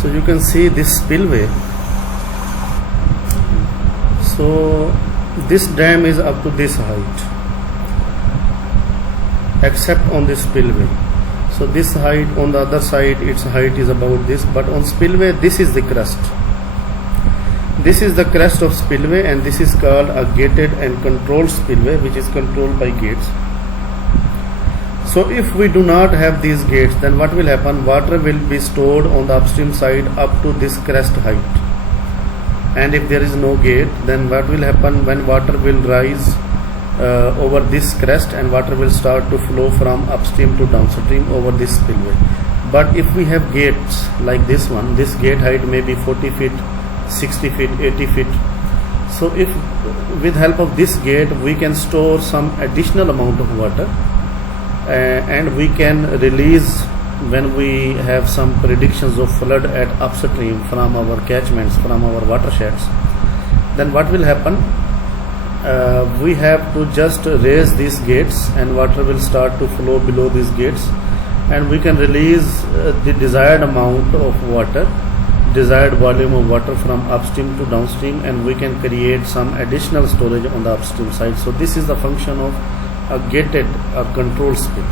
So you can see this spillway. So this dam is up to this height, except on this spillway. So this height, on the other side its height is about this, but on spillway this is the crest. This is the crest of spillway, and this is called a gated and controlled spillway, which is controlled by gates. So if we do not have these gates, then what will happen? Water will be stored on the upstream side up to this crest height. And if there is no gate, then what will happen? When water will rise over this crest, and water will start to flow from upstream to downstream over this spillway. But if we have gates like this one, this gate height may be 40 feet, 60 feet, 80 feet. So if with help of this gate we can store some additional amount of water, and we can release when we have some predictions of flood at upstream from our catchments, from our watersheds, then what will happen? We have to just raise these gates, and water will start to flow below these gates, and we can release the desired amount of water, desired volume of water from upstream to downstream, and we can create some additional storage on the upstream side. So this is the function of a gated or controlled spill.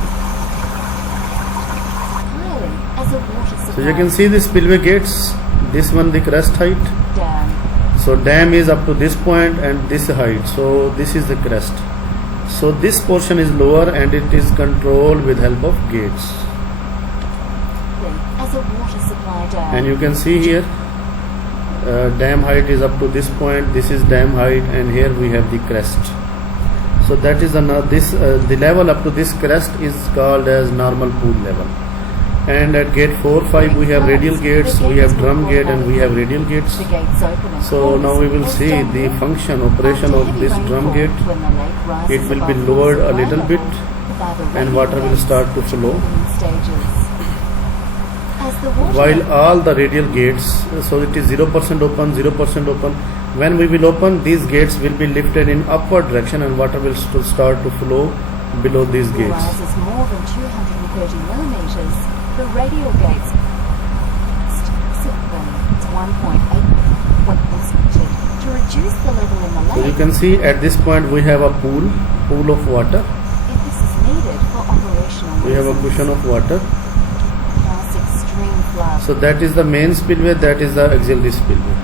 So you can see the spillway gates. This one the crest height. So dam is up to this point and this height. So this is the crest. So this portion is lower and it is controlled with help of gates. And you can see here dam height is up to this point. This is dam height, and here we have the crest. So that is the level up to this crest is called as normal pool level. And at gate 4, 5 we have radial gates, we have drum gate, and we have radial gates. So now we will see the function, operation of this drum gate. It will be lowered a little bit and water will start to flow. While all the radial gates, so it is 0% open, 0% open. When we will open, these gates will be lifted in upward direction and water will start to flow below these gates. Rises more than 230 millimeters. The radial gates it's 1.8 when estimated to reduce the level in the lake. So you can see at this point we have a pool of water. If this is needed for operational We have a cushion of water. Plus extreme flood. So that is the main spillway, that is the auxiliary spillway.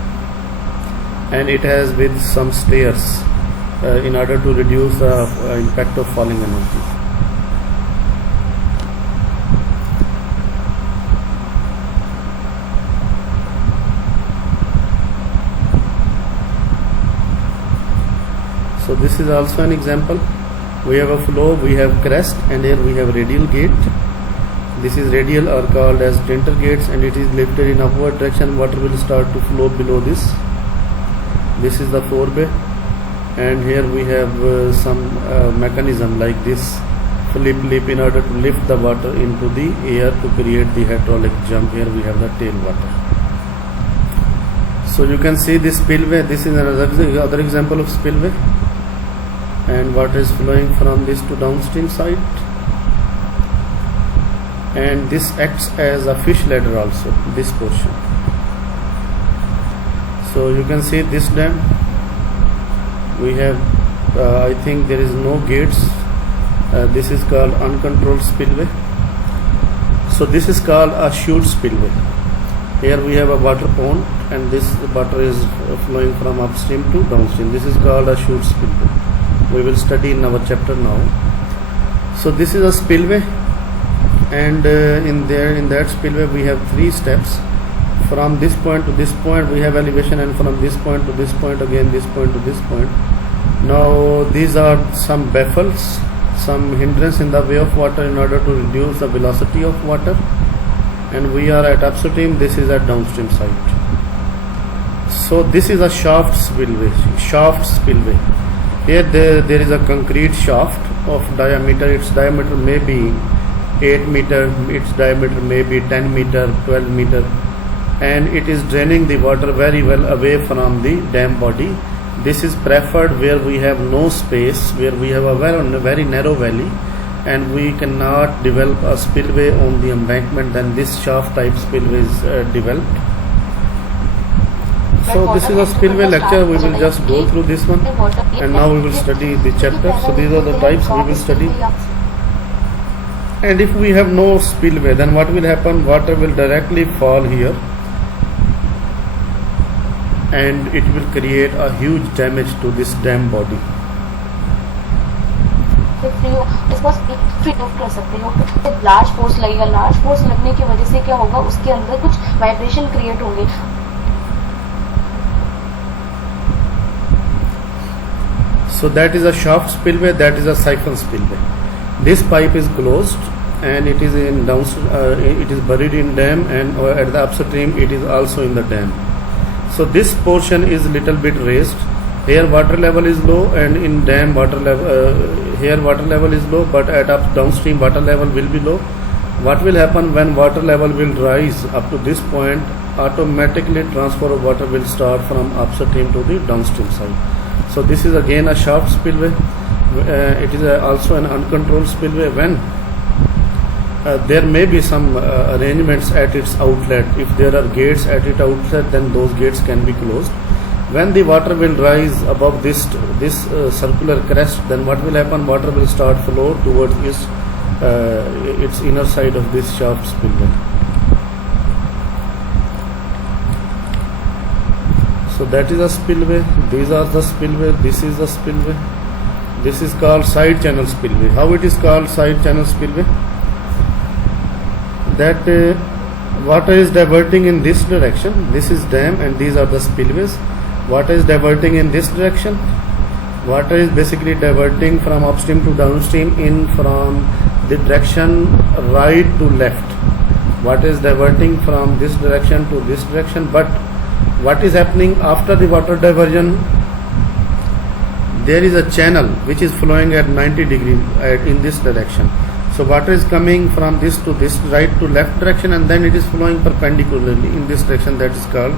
And it has with some stairs in order to reduce the impact of falling energy. So this is also an example. We have a flow, we have crest, and here we have radial gate. This is radial or called as tenter gates, and it is lifted in upward direction. Water will start to flow below this. This is the forebay, and here we have some mechanism like this flip lip in order to lift the water into the air to create the hydraulic jump. Here we have the tail water. So you can see this spillway. This is another example of spillway, and water is flowing from this to downstream side, and this acts as a fish ladder also, this portion. So you can see this dam, we have I think there is no gates. This is called uncontrolled spillway. So this is called a chute spillway. Here we have a water pond, and this water is flowing from upstream to downstream. This is called a chute spillway. We will study in our chapter now. So this is a spillway, and in that spillway we have 3 steps. From this point to this point we have elevation, and from this point to this point again, this point to this point. Now these are some baffles, some hindrance in the way of water in order to reduce the velocity of water, and we are at upstream, this is at downstream side. So this is a shaft spillway. Here there is a concrete shaft of diameter. Its diameter may be 8 meter, its diameter may be 10 meter, 12 meter, and it is draining the water very well away from the dam body. This is preferred where we have no space, where we have a very narrow valley and we cannot develop a spillway on the embankment. Then this shaft type spillway is developed. So this is a spillway lecture. We will just go through this one, and now we will study the chapter. So these are the types we will study. And if we have no spillway, then what will happen? Water will directly fall here, and it will create a huge damage to this dam body. इसको free of कर सकते हो। Large force लगेगा, large force लगने की वजह से क्या होगा, उसके अंदर कुछ वाइब्रेशन क्रिएट होंगे। So that is a shaft spillway, that is a siphon spillway. This pipe is closed and it is in it is buried in dam, and at the upstream it is also in the dam. So this portion is little bit raised. Here water level is low, and in dam water level here water level is low, but at downstream water level will be low. What will happen when water level will rise up to this point? Automatically transfer of water will start from upstream to the downstream side. So this is again a shaft spillway. It is also an uncontrolled spillway when there may be some arrangements at its outlet. If there are gates at its outlet, then those gates can be closed. When the water will rise above this circular crest, then what will happen? Water will start flow towards its inner side of this shaft spillway. So that is a spillway. These are the spillway. This is the spillway. This is called side channel spillway. How it is called side channel spillway? That water is diverting in this direction. This is dam, and these are the spillways. Water is diverting in this direction. Water is basically diverting from upstream to downstream from the direction right to left. Water is diverting from this direction to this direction, but what is happening after the water diversion? There is a channel which is flowing at 90 degrees in this direction. So water is coming from this to this, right to left direction, and then it is flowing perpendicularly in this direction. That is called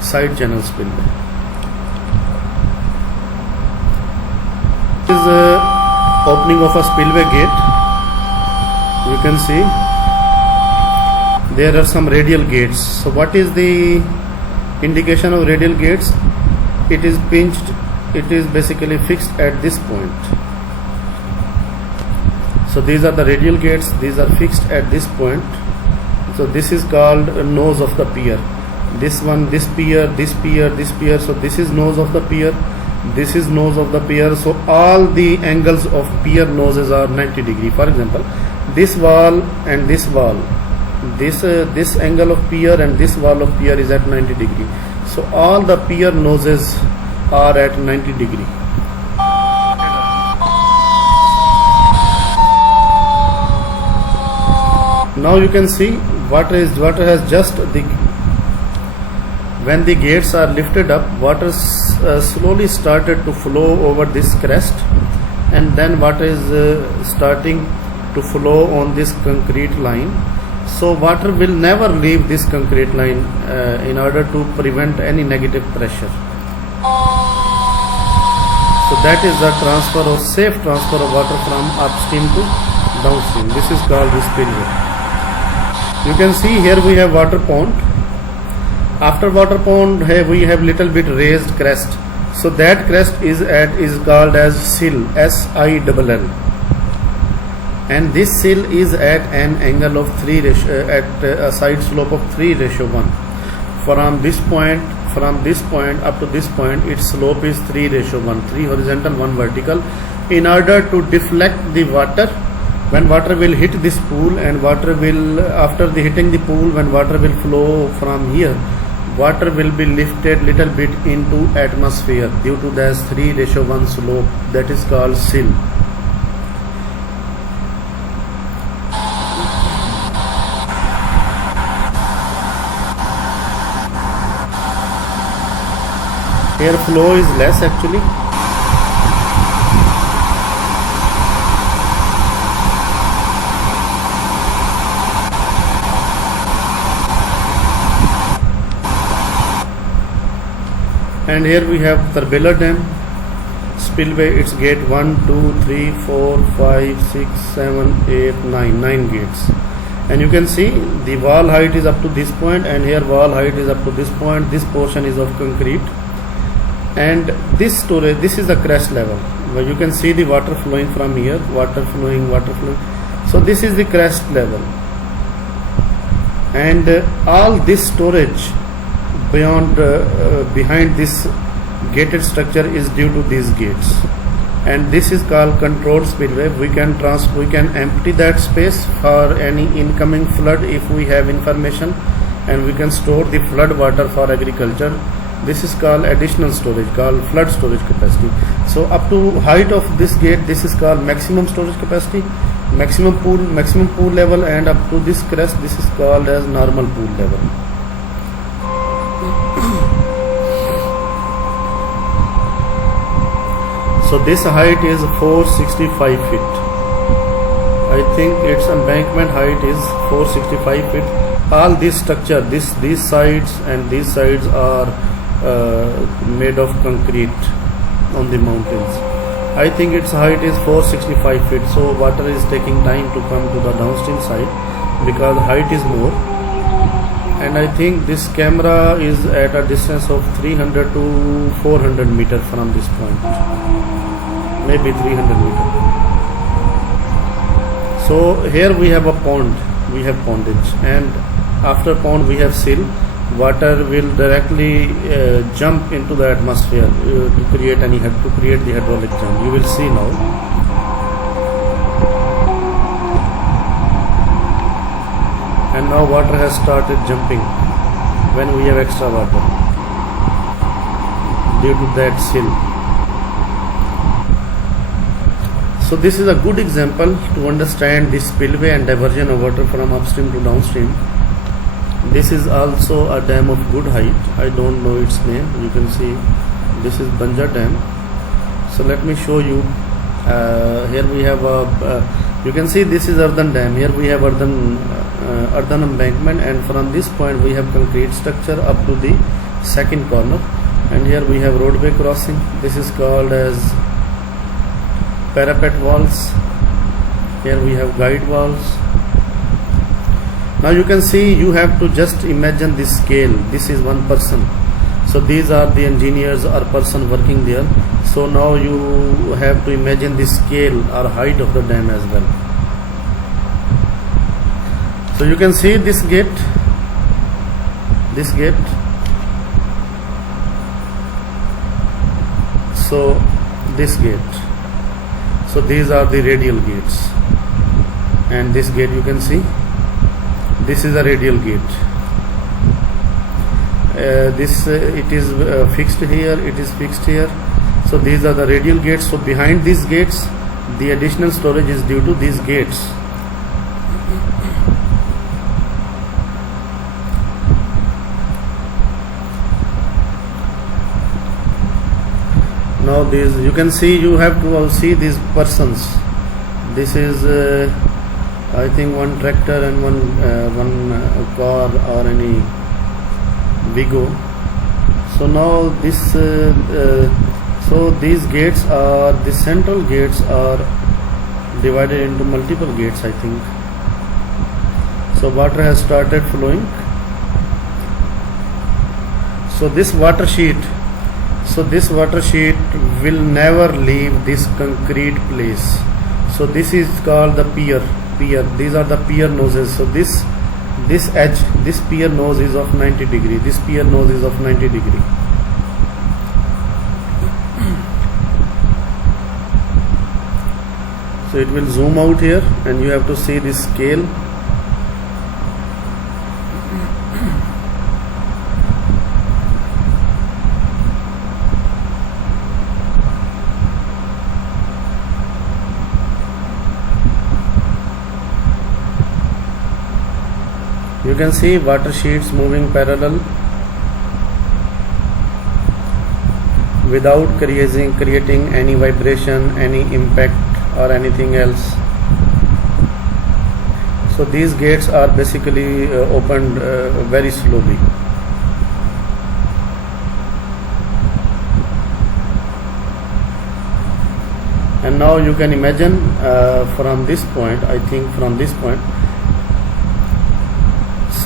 side channel spillway. This is opening of a spillway gate. You can see there are some radial gates. So what is the indication of radial gates? It is pinched. It is basically fixed at this point. So these are the radial gates. These are fixed at this point. So this is called nose of the pier. This one, this pier, this pier, this pier. So this is nose of the pier. This is nose of the pier. So all the angles of pier noses are 90 degree. For example, this wall and this wall, this angle of pier and this wall of pier is at 90 degree. So all the pier noses are at 90 degree. Now you can see water has just when the gates are lifted up, water slowly started to flow over this crest, and then water is starting to flow on this concrete line. So water will never leave this concrete line in order to prevent any negative pressure. So that is the safe transfer of water from upstream to downstream. This is called the spillway. You can see here we have water pond. After water pond, here we have little bit raised crest. So that crest is called as sill, S-I-L-L. And this sill is at an angle of 3 ratio, at a side slope of 3:1. From this point up to this point, its slope is 3:1, 3 horizontal, 1 vertical. In order to deflect the water, when water will hit this pool, and water will, after the hitting the pool, when water will flow from here, water will be lifted little bit into atmosphere due to this 3:1 slope. That is called sill. Here flow is less actually. And here we have Tarbela Dam spillway. It's gate 1, 2, 3, 4, 5, 6, 7, 8, 9 gates. and you can see the wall height is up to this point, and here wall height is up to this point. This portion is of concrete, and this storage, this is the crest level where you can see the water flowing from here, water flowing. So this is the crest level, and all this storage beyond behind this gated structure is due to these gates, and this is called controlled spillway. We can empty that space for any incoming flood if we have information, and we can store the flood water for agriculture. This is called additional storage, called flood storage capacity. So up to height of this gate, this is called maximum storage capacity, maximum pool level, and up to this crest, this is called as normal pool level. So this height is 465 feet. I think its embankment height is 465 feet. All this structure, these sides and these sides are made of concrete on the mountains. I think its height is 465 feet. So water is taking time to come to the downstream side because height is more. And I think this camera is at a distance of 300 to 400 meter from this point, maybe 300 meter. So here we have a pond, we have pondage, and after pond we have sill. Water will directly jump into the atmosphere to create the hydraulic jump. You will see now. And now water has started jumping when we have extra water due to that sill. So this is a good example to understand the spillway and diversion of water from upstream to downstream. This is also a dam of good height. I don't know its name. You can see this is Banja Dam. So let me show you. Here we have you can see this is earthen dam. Here we have earthen embankment, and from this point we have concrete structure up to the second corner, and here we have roadway crossing. This is called as parapet walls. Here we have guide walls. Now you can see, you have to just imagine this scale. This is one person. So these are the engineers or person working there. So now you have to imagine the scale or height of the dam as well. So you can see this gate. So this gate. So these are the radial gates, and this gate you can see. This is a radial gate. It is fixed here. It is fixed here. So these are the radial gates. So behind these gates, the additional storage is due to these gates. Now these, you can see, you have to see these persons. This is I think one tractor and one car or any Vigo. So now this so these gates are, the central gates are divided into multiple gates, I think. So water has started flowing. So this water sheet will never leave this concrete place. So this is called the pier. These are the pier noses. So this edge, this pier nose is of 90 degree. This pier nose is of 90 degree. So it will zoom out here, and you have to see this scale. You can see water sheets moving parallel without creating any vibration, any impact or anything else. So these gates are basically opened very slowly. And now you can imagine from this point, I think from this point,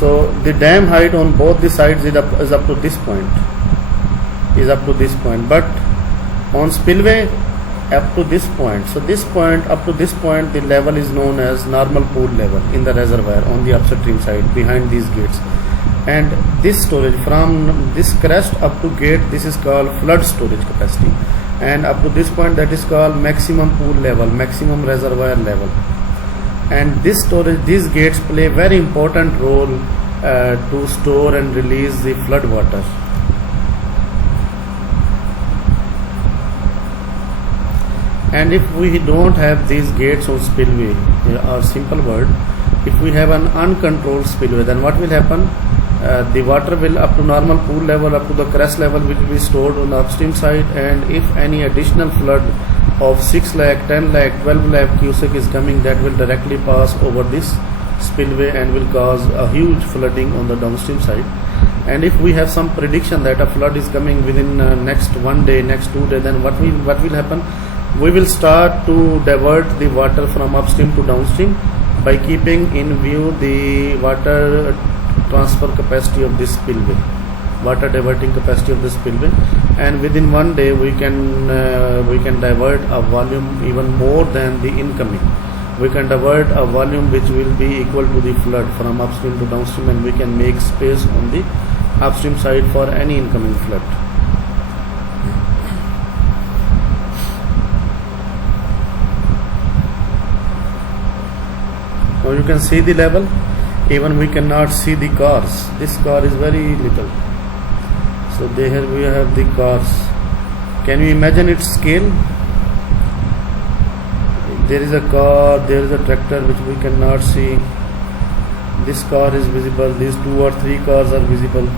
So the dam height on both the sides is up to this point. But on spillway up to this point. So this point up to this point, the level is known as normal pool level in the reservoir on the upstream side behind these gates. And this storage from this crest up to gate, this is called flood storage capacity. And up to this point, that is called maximum pool level, maximum reservoir level. And this storage, these gates play very important role to store and release the flood water. And if we don't have these gates on spillway, or simple word, if we have an uncontrolled spillway, then what will happen? The water will up to normal pool level, up to the crest level will be stored on the upstream side, and if any additional flood of 6 lakh, 10 lakh, 12 lakh cubic is coming, that will directly pass over this spillway and will cause a huge flooding on the downstream side. And if we have some prediction that a flood is coming within next 1 day, next 2 days, then what will happen? We will start to divert the water from upstream to downstream by keeping in view the water transfer capacity of this spillway, water diverting capacity of the spillway, and within 1 day we can divert a volume even more than the incoming. We can divert a volume which will be equal to the flood from upstream to downstream, and we can make space on the upstream side for any incoming flood. Now you can see the level. Even we cannot see the cars. This car is very little. So here we have the cars. Can you imagine its scale? There is a car, there is a tractor which we cannot see. This car is visible. These 2 or 3 cars are visible.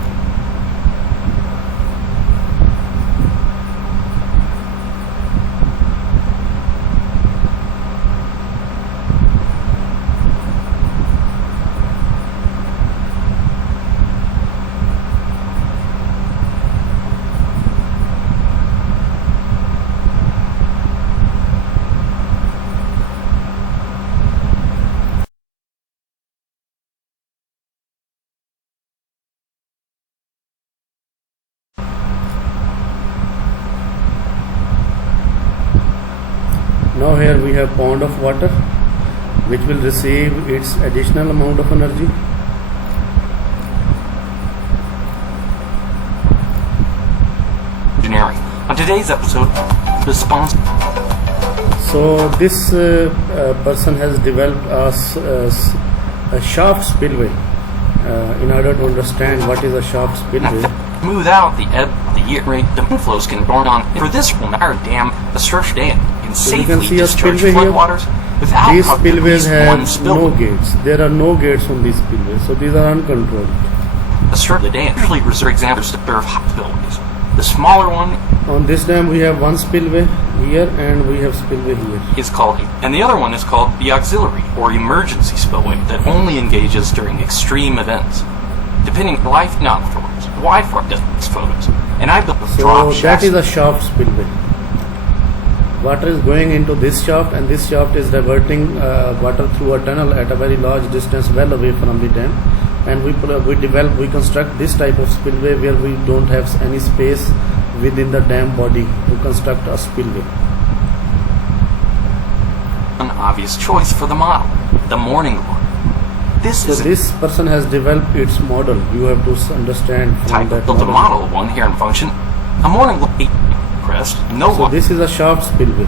Now here we have pond of water which will receive its additional amount of energy. Engineering. On today's episode, the sponsor. So this person has developed a shaft spillway in order to understand what is a shaft spillway. Smooth out the ebb of the year rate, the inflows can burn on. For this entire dam, the Surf Dam can safely discharge floodwaters without these spillways have spillway. no gates. There are no gates on these spillways, so these are uncontrolled. The Surf Dam usually reserve examples to serve hot spillways. The smaller one on this dam we have one spillway here and we have spillway here. Is called, and the other one is called the auxiliary or emergency spillway that only engages during extreme events. Depending on life, not afterwards. Wi-Fi does photos, and I built a drop shaft. So that is a shaft spillway. Water is going into this shaft, and this shaft is diverting water through a tunnel at a very large distance, well away from the dam. And we construct this type of spillway where we don't have any space within the dam body to construct a spillway. An obvious choice for the model, the morning glory. This person has developed its model. You have to understand from that built a model one here in function. A morning glory crest. So this is a shaft spillway.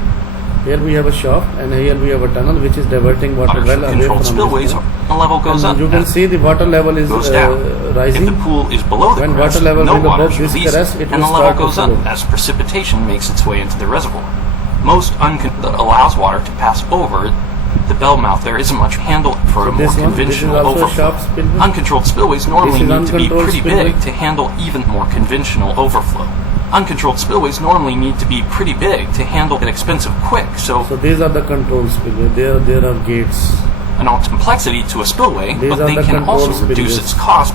Here we have a shaft, and here we have a tunnel which is diverting water well away from spillways. The level goes up. You can see the water level is rising. If the pool is below the when crest, water level no is water above this crest, it and will the level start goes to up flow as precipitation makes its way into the reservoir. Most that allows water to pass over the bell mouth. There isn't much handle for a more conventional overflow. Uncontrolled spillways normally need to be pretty big to handle even more conventional overflow. Uncontrolled spillways normally need to be pretty big to handle an expensive quick. So these are the controlled spillways. There are gates. An alt complexity to a spillway, but they can also reduce its cost.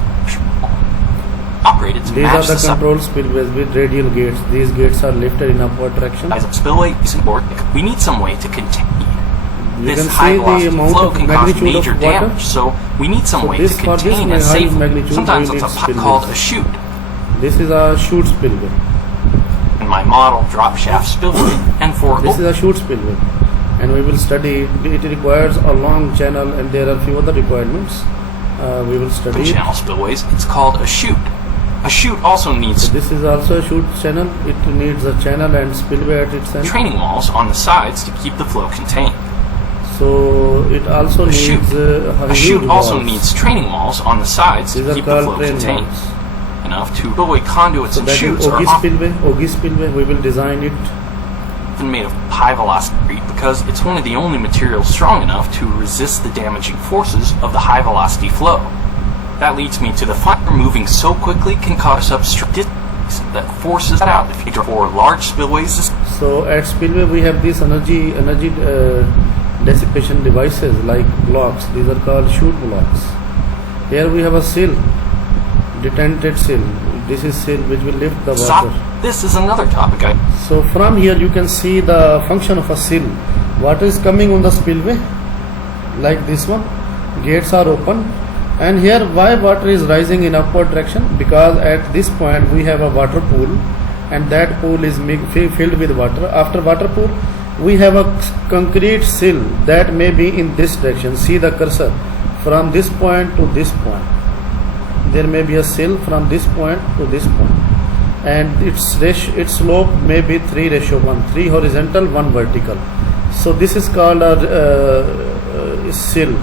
Upgraded to match the controlled spillways with radial gates. These gates are lifted in upward direction. As a spillway is important. We need some way to contain. You this can high see the velocity amount flow of can cause magnitude major of water. damage, so we need some way to this, for this contain it high safely. magnitude, Sometimes we it's need a spillways. called a chute. This is a chute spillway. In my model drop shaft spillway, and for This is a chute spillway, and we will study it. It requires a long channel, and there are few other requirements. We will study open it. channel spillways, it's called a chute. A chute also needs So this is also a chute channel. It needs a channel and spillway at its end. training walls on the sides to keep the flow contained. So it also A needs chute, a huge chute also walls. needs training walls on the sides These to are keep the called flow train contained. walls. Enough to spillway conduits So and that is chutes are Ogi spillway. We will design it. often made of high velocity because it's one of the only materials strong enough to resist the damaging forces of the high velocity flow. That leads me to the fire moving so quickly can cause obstructed that forces out the future for large spillways. So at spillway we have these energy dissipation devices like blocks. These are called chute blocks. Here we have a sill, detented sill. This is sill which will lift the Stop. water. This is another topic I So from here you can see the function of a sill. Water is coming on the spillway like this one. Gates are open, and here why water is rising in upward direction? Because at this point we have a water pool, and that pool is filled with water. After water pool we have a concrete sill that may be in this direction. See the cursor from this point to this point. There may be a sill from this point to this point, and its slope may be 3:1, 3 horizontal, 1 vertical. So this is called a sill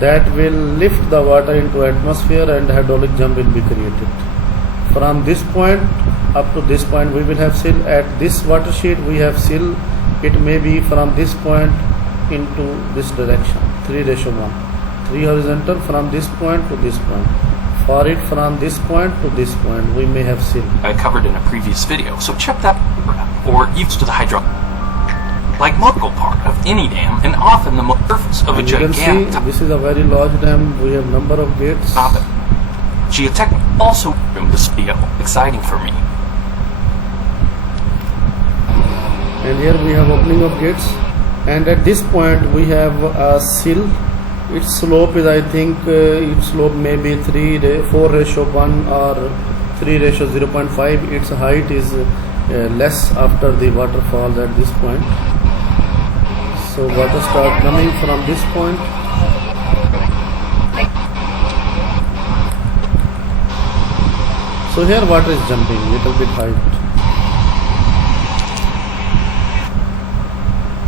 that will lift the water into atmosphere, and hydraulic jump will be created. From this point up to this point we will have sill. At this water sheet we have sill. It may be from this point into this direction, 3:1, 3 horizontal from this point to this point. For it from this point to this point we may have sill. I covered in a previous video, so check that out, or used to the hydraulic. Like multiple part of any dam, and often the surface of a And you can gigantic see this is a very large dam. We have number of gates. topic. Geotechnical also in this video, exciting for me. And here we have opening of gates, and at this point we have a sill. Its slope is, I think its slope may be 4:1 or 3:0.5. Its height is less after the water falls at this point. So water start coming from this point. So here water is jumping little bit height.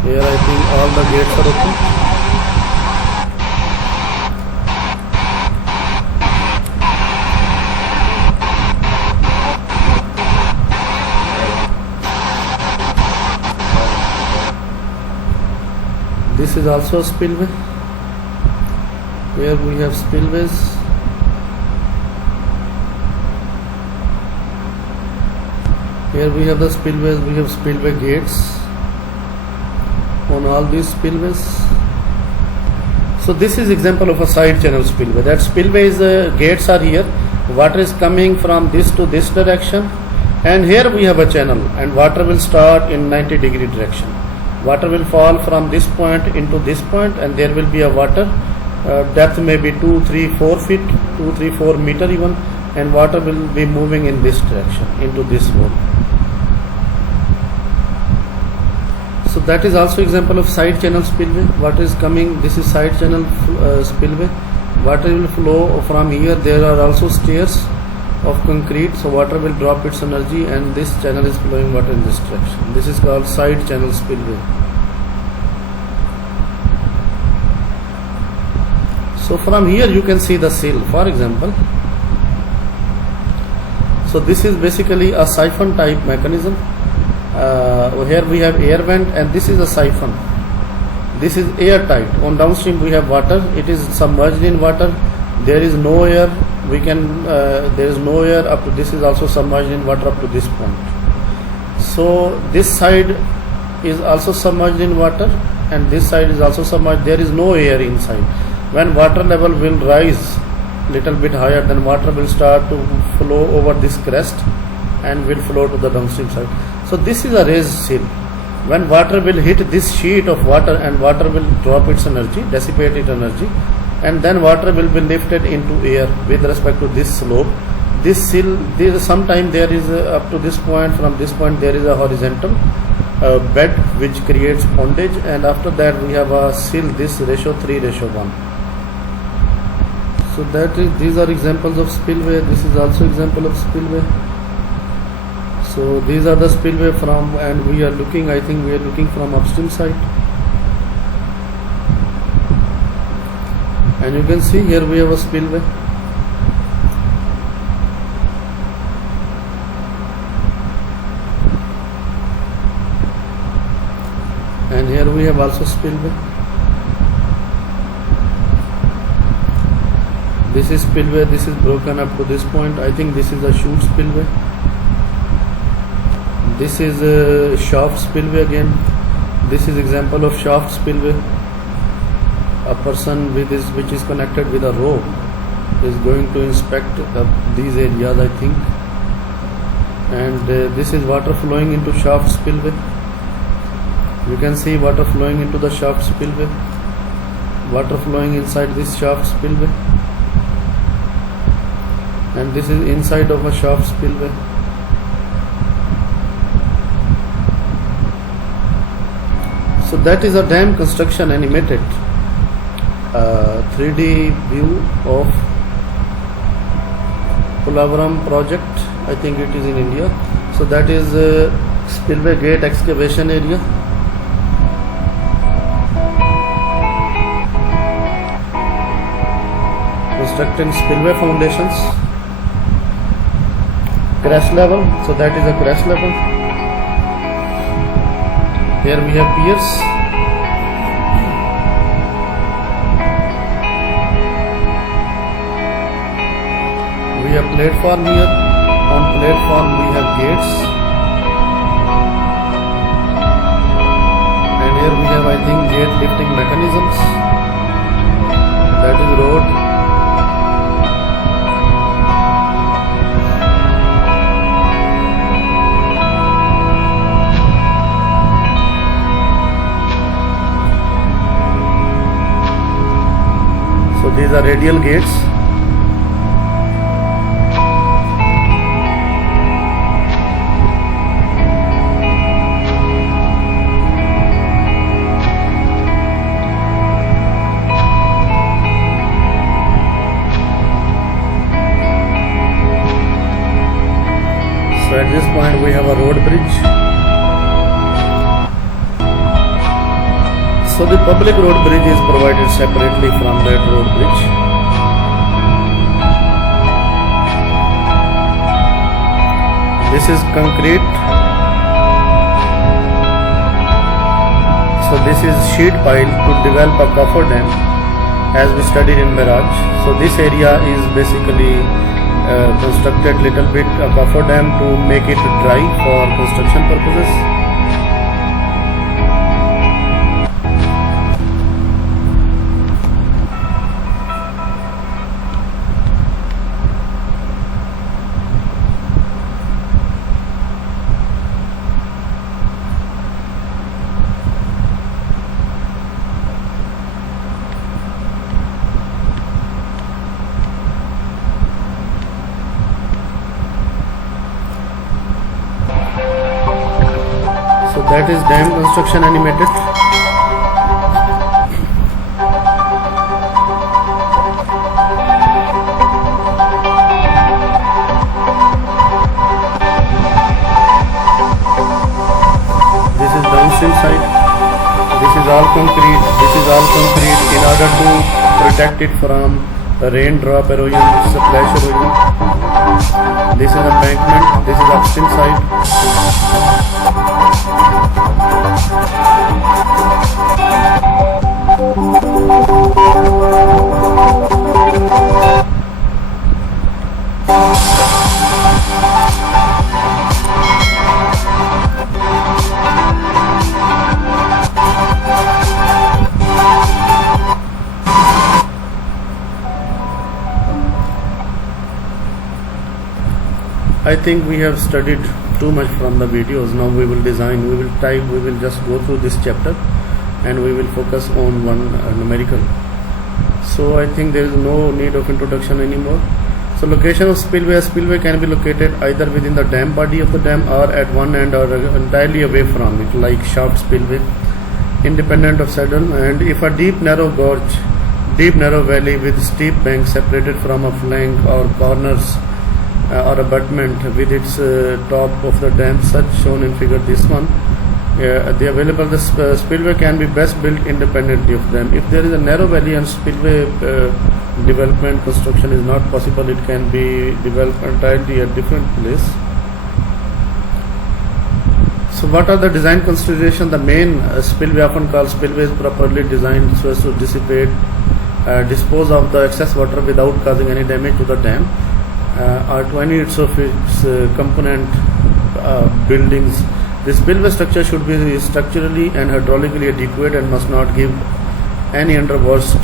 Here I think all the gates are open. This is also a spillway. Here we have spillways. Here we have the spillways. We have spillway gates on all these spillways. So this is example of a side channel spillway. That spillways gates are here. Water is coming from this to this direction, and here we have a channel, and water will start in 90-degree direction. Water will fall from this point into this point, and there will be a water depth may be 2, 3, 4 feet, 2, 3, 4 meter even, and water will be moving in this direction into this hole. So that is also example of side channel spillway. Water is coming. This is side channel spillway. Water will flow from here. There are also stairs of concrete, so water will drop its energy, and this channel is flowing water in this direction. This is called side channel spillway. So from here you can see the sill, for example. So this is basically a siphon type mechanism. Here we have air vent, and this is a siphon. This is airtight. On downstream we have water. It is submerged in water. There is no air. There is no air up to this is also submerged in water up to this point. So this side is also submerged in water, and this side is also submerged. There is no air inside. When water level will rise little bit higher, then water will start to flow over this crest and will flow to the downstream side. So this is a raised sill. When water will hit this sheet of water and water will drop its energy, dissipate its energy, and then water will be lifted into air with respect to this slope. This sill, sometime there is up to this point, from this point there is a horizontal bed which creates pondage, and after that we have a sill, this ratio 3:1. So these are examples of spillway. This is also example of spillway. So these are the spillway from, and we are looking, I think we are looking from upstream side. And you can see here we have a spillway. And here we have also spillway. This is spillway, this is broken up to this point. I think this is a chute spillway. This is a shaft spillway again. This is example of shaft spillway. A person with this, which is connected with a rope, is going to inspect these areas, I think. And this is water flowing into shaft spillway. You can see water flowing into the shaft spillway. Water flowing inside this shaft spillway. And this is inside of a shaft spillway. So that is a dam construction animated 3D view of Polavaram project. I think it is in India. So that is spillway gate excavation area. Constructing spillway foundations. Crest level. So that is a crest level. Here we have piers. We have platform here. On platform we have gates. And here we have, I think, gate lifting mechanisms. That is road. So these are radial gates. So at this point we have a road bridge. So the public road bridge is provided separately from that road bridge. This is concrete. So this is sheet pile to develop a coffer dam, as we studied in Mirage. So this area is basically constructed little bit a coffer dam to make it dry for construction purposes. So that is dam construction animated. This is downstream side. This is all concrete. This is all concrete in order to protect it from raindrop erosion, splash erosion. This is embankment. This is upstream side. I think we have studied too much from the videos. Now we will design, we will just go through this chapter and we will focus on one numerical. So I think there is no need of introduction anymore. So location of spillway. A spillway can be located either within the dam body of the dam or at one end or entirely away from it, like shaft spillway, independent of saddle. And if a deep narrow gorge, deep narrow valley with steep banks separated from a flank or corners or abutment with its top of the dam, such shown in figure this one, the spillway can be best built independently of them. If there is a narrow valley and spillway development construction is not possible, it can be developed entirely at different place. So what are the design considerations? The main spillway, often called spillway, is properly designed so as to dissipate, dispose of the excess water without causing any damage to the dam or to any of its component buildings. The spillway structure should be structurally and hydraulically adequate and must not give any under worst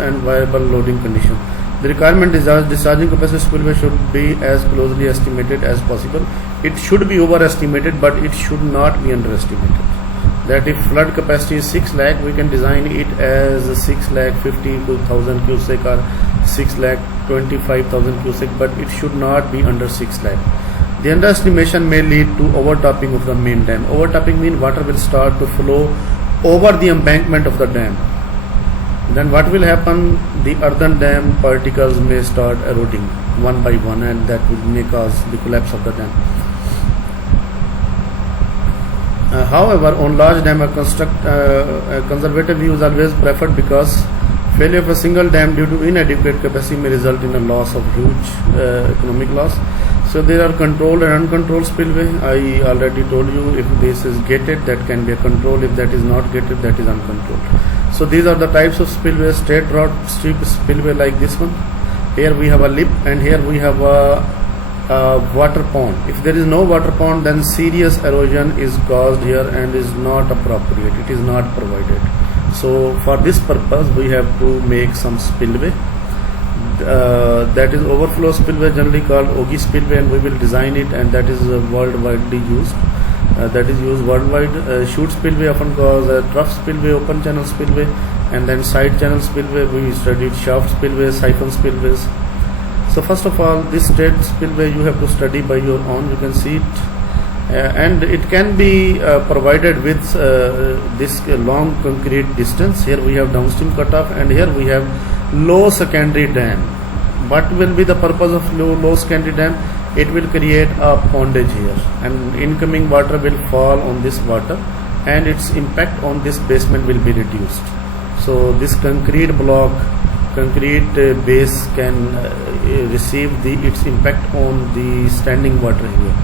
and viable loading condition. The requirement is discharging capacity spillway should be as closely estimated as possible. It should be overestimated, but it should not be underestimated. That if flood capacity is 6 lakh, we can design it as 6 lakh 50,000 cubic or 6 lakh 25,000 cubic, but it should not be under 6 lakh. The underestimation may lead to overtopping of the main dam. Overtopping means water will start to flow over the embankment of the dam. Then what will happen? The earthen dam particles may start eroding one by one, and that may cause the collapse of the dam. However, on large dam, a conservative view is always preferred because failure of a single dam due to inadequate capacity may result in a loss of huge economic loss. So there are controlled and uncontrolled spillway. I already told you, if this is gated, that can be a control. If that is not gated, that is uncontrolled. So these are the types of spillway. Straight rod strip spillway like this one. Here we have a lip, and here we have a water pond. If there is no water pond, then serious erosion is caused here and is not appropriate. It is not provided. So for this purpose, we have to make some spillway. That is overflow spillway, generally called Ogi spillway, and we will design it, and that is worldwide used. That is used worldwide. Chute spillway, often called trough spillway, open channel spillway, and then side channel spillway. We studied shaft spillway, siphon spillways. So first of all, this straight spillway you have to study by your own. You can see it, and it can be provided with this long concrete distance. Here we have downstream cutoff, and here we have low secondary dam. What will be the purpose of low secondary dam? It will create a pondage here, and incoming water will fall on this water, and its impact on this basement will be reduced. So this concrete block, concrete base can receive its impact on the standing water here.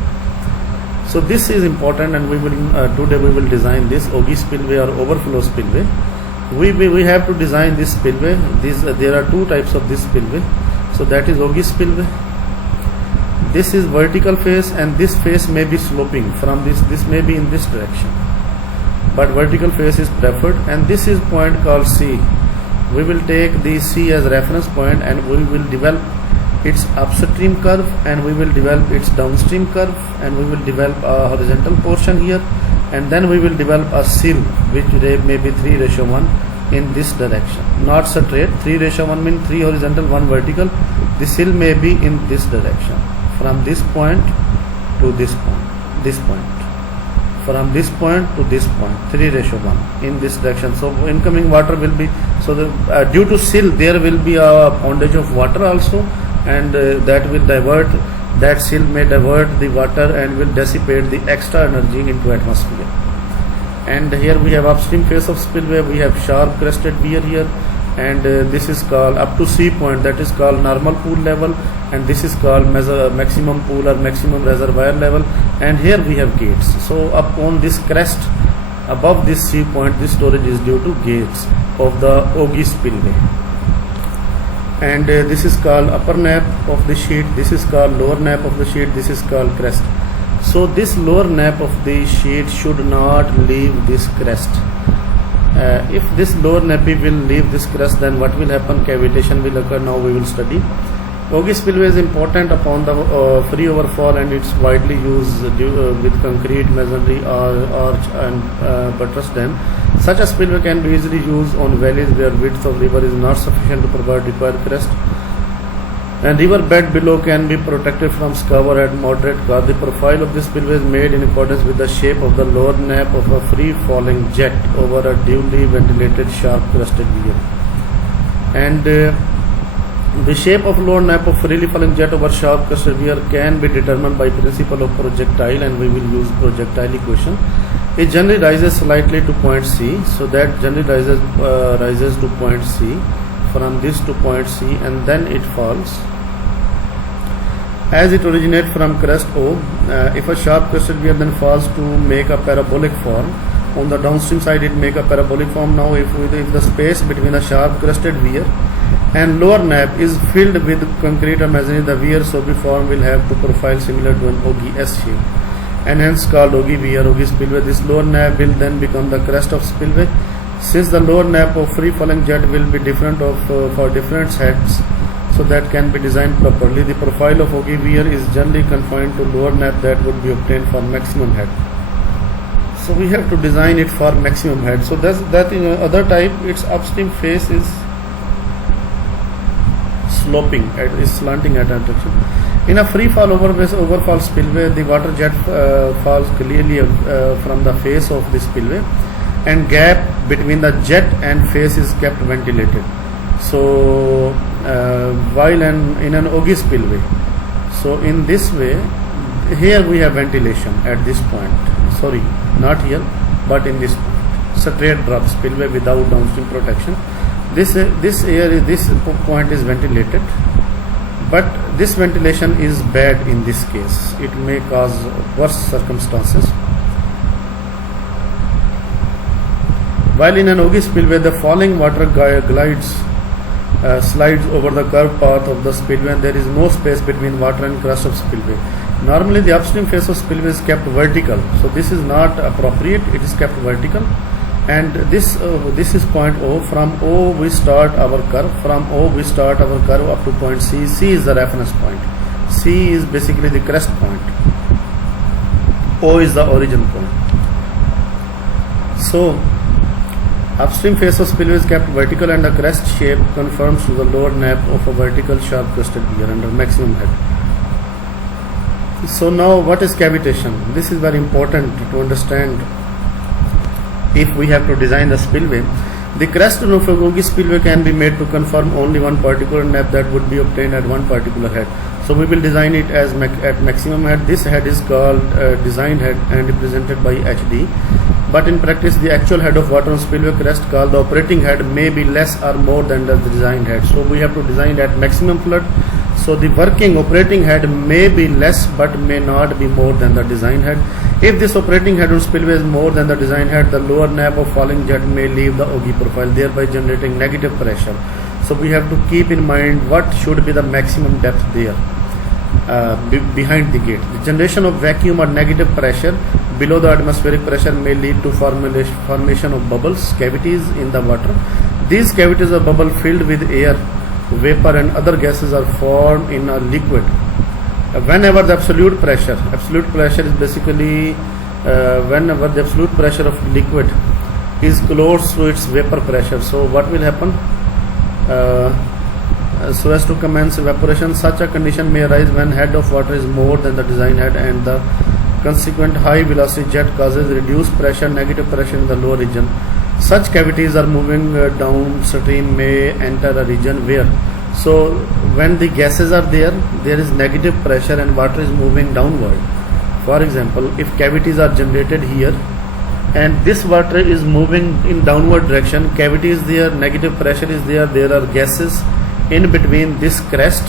So this is important, and we will today we will design this Ogi spillway or overflow spillway. We have to design this spillway. There are two types of this spillway. So that is Ogi spillway. This is vertical face, and this face may be sloping from this may be in this direction, but vertical face is preferred. And this is point called C. We will take the C as reference point, and we will develop its upstream curve, and we will develop its downstream curve, and we will develop a horizontal portion here, and then we will develop a sill which may be 3:1 in this direction, not straight. 3:1 means 3 horizontal, 1 vertical. The sill may be in this direction, from this point to this point, from this point to this point, 3:1 in this direction. So incoming water will be, so due to sill there will be a pondage of water also, and that will divert, that sill may divert the water and will dissipate the extra energy into atmosphere. And here we have upstream face of spillway. We have sharp crested weir here, and this is called up to C point, that is called normal pool level, and this is called maximum pool or maximum reservoir level. And here we have gates. So up on this crest above this C point, this storage is due to gates of the Ogi spillway. And this is called upper nape of the sheet, this is called lower nape of the sheet, this is called crest. So this lower nape of the sheet should not leave this crest. If this lower nape will leave this crest, then what will happen? Cavitation will occur. Now we will study. Ogee spillway is important upon the free overfall, and it's widely used with concrete, masonry, arch and buttress dam. Such a spillway can be easily used on valleys where width of river is not sufficient to provide required crest, and river bed below can be protected from scour at moderate cost. The profile of this spillway is made in accordance with the shape of the lower nape of a free-falling jet over a duly ventilated sharp-crested weir. And the shape of lower nape of freely falling jet over sharp-crested weir can be determined by principle of projectile, and we will use projectile equation. It generally rises slightly to point C, so that generally rises to point C, from this to point C, and then it falls. As it originates from crest O, if a sharp crested weir then falls to make a parabolic form, on the downstream side it make a parabolic form. Now if the space between the sharp crested weir and lower nape is filled with concrete or masonry, the weir so be form will have to profile similar to an Ogee S shape, and hence called Ogee weir, Ogee spillway. This lower nape will then become the crest of spillway. Since the lower nape of free falling jet will be different for different heads, so that can be designed properly. The profile of Ogee weir is generally confined to lower nape that would be obtained for maximum head. So we have to design it for maximum head. So that in other type, its upstream face is sloping, is slanting at an direction. In a free fall overfall spillway, the water jet falls clearly from the face of the spillway, and gap between the jet and face is kept ventilated. So while in an Ogee spillway, so in this way, here we have ventilation at this point. Sorry, not here, but in this straight drop spillway without downstream protection. This point is ventilated, but this ventilation is bad in this case. It may cause worse circumstances. While in an Ogee spillway, the falling water slides over the curved path of the spillway, and there is no space between water and crest of spillway. Normally, the upstream face of spillway is kept vertical, so this is not appropriate. It is kept vertical, and this is point O. From O we start our curve. From O we start our curve up to point C. C is the reference point. C is basically the crest point. O is the origin point. So upstream face of spillway is kept vertical, and the crest shape conforms to the lower nape of a vertical sharp crested weir under maximum head. So now what is cavitation? This is very important to understand if we have to design the spillway. The crest of Ogee spillway can be made to conform only one particular nape that would be obtained at one particular head. So we will design it as at maximum head. This head is called design head and represented by HD. But in practice, the actual head of water on spillway crest, called the operating head, may be less or more than the designed head. So we have to design at maximum flood. So the working operating head may be less but may not be more than the design head. If this operating head on spillway is more than the design head, the lower nape of falling jet may leave the Ogee profile, thereby generating negative pressure. So we have to keep in mind what should be the maximum depth there behind the gate. The generation of vacuum or negative pressure below the atmospheric pressure may lead to formation of bubbles, cavities in the water. These cavities or bubble filled with air, vapor and other gases are formed in a liquid. Whenever the absolute pressure is basically whenever the absolute pressure of liquid is close to its vapor pressure. So what will happen? So as to commence evaporation, such a condition may arise when head of water is more than the design head, and the consequent high velocity jet causes reduced pressure, negative pressure in the lower region. Such cavities are moving downstream may enter a region where, so when the gases are there is negative pressure and water is moving downward. For example, if cavities are generated here and this water is moving in downward direction, cavity is there, negative pressure is there are gases in between this crest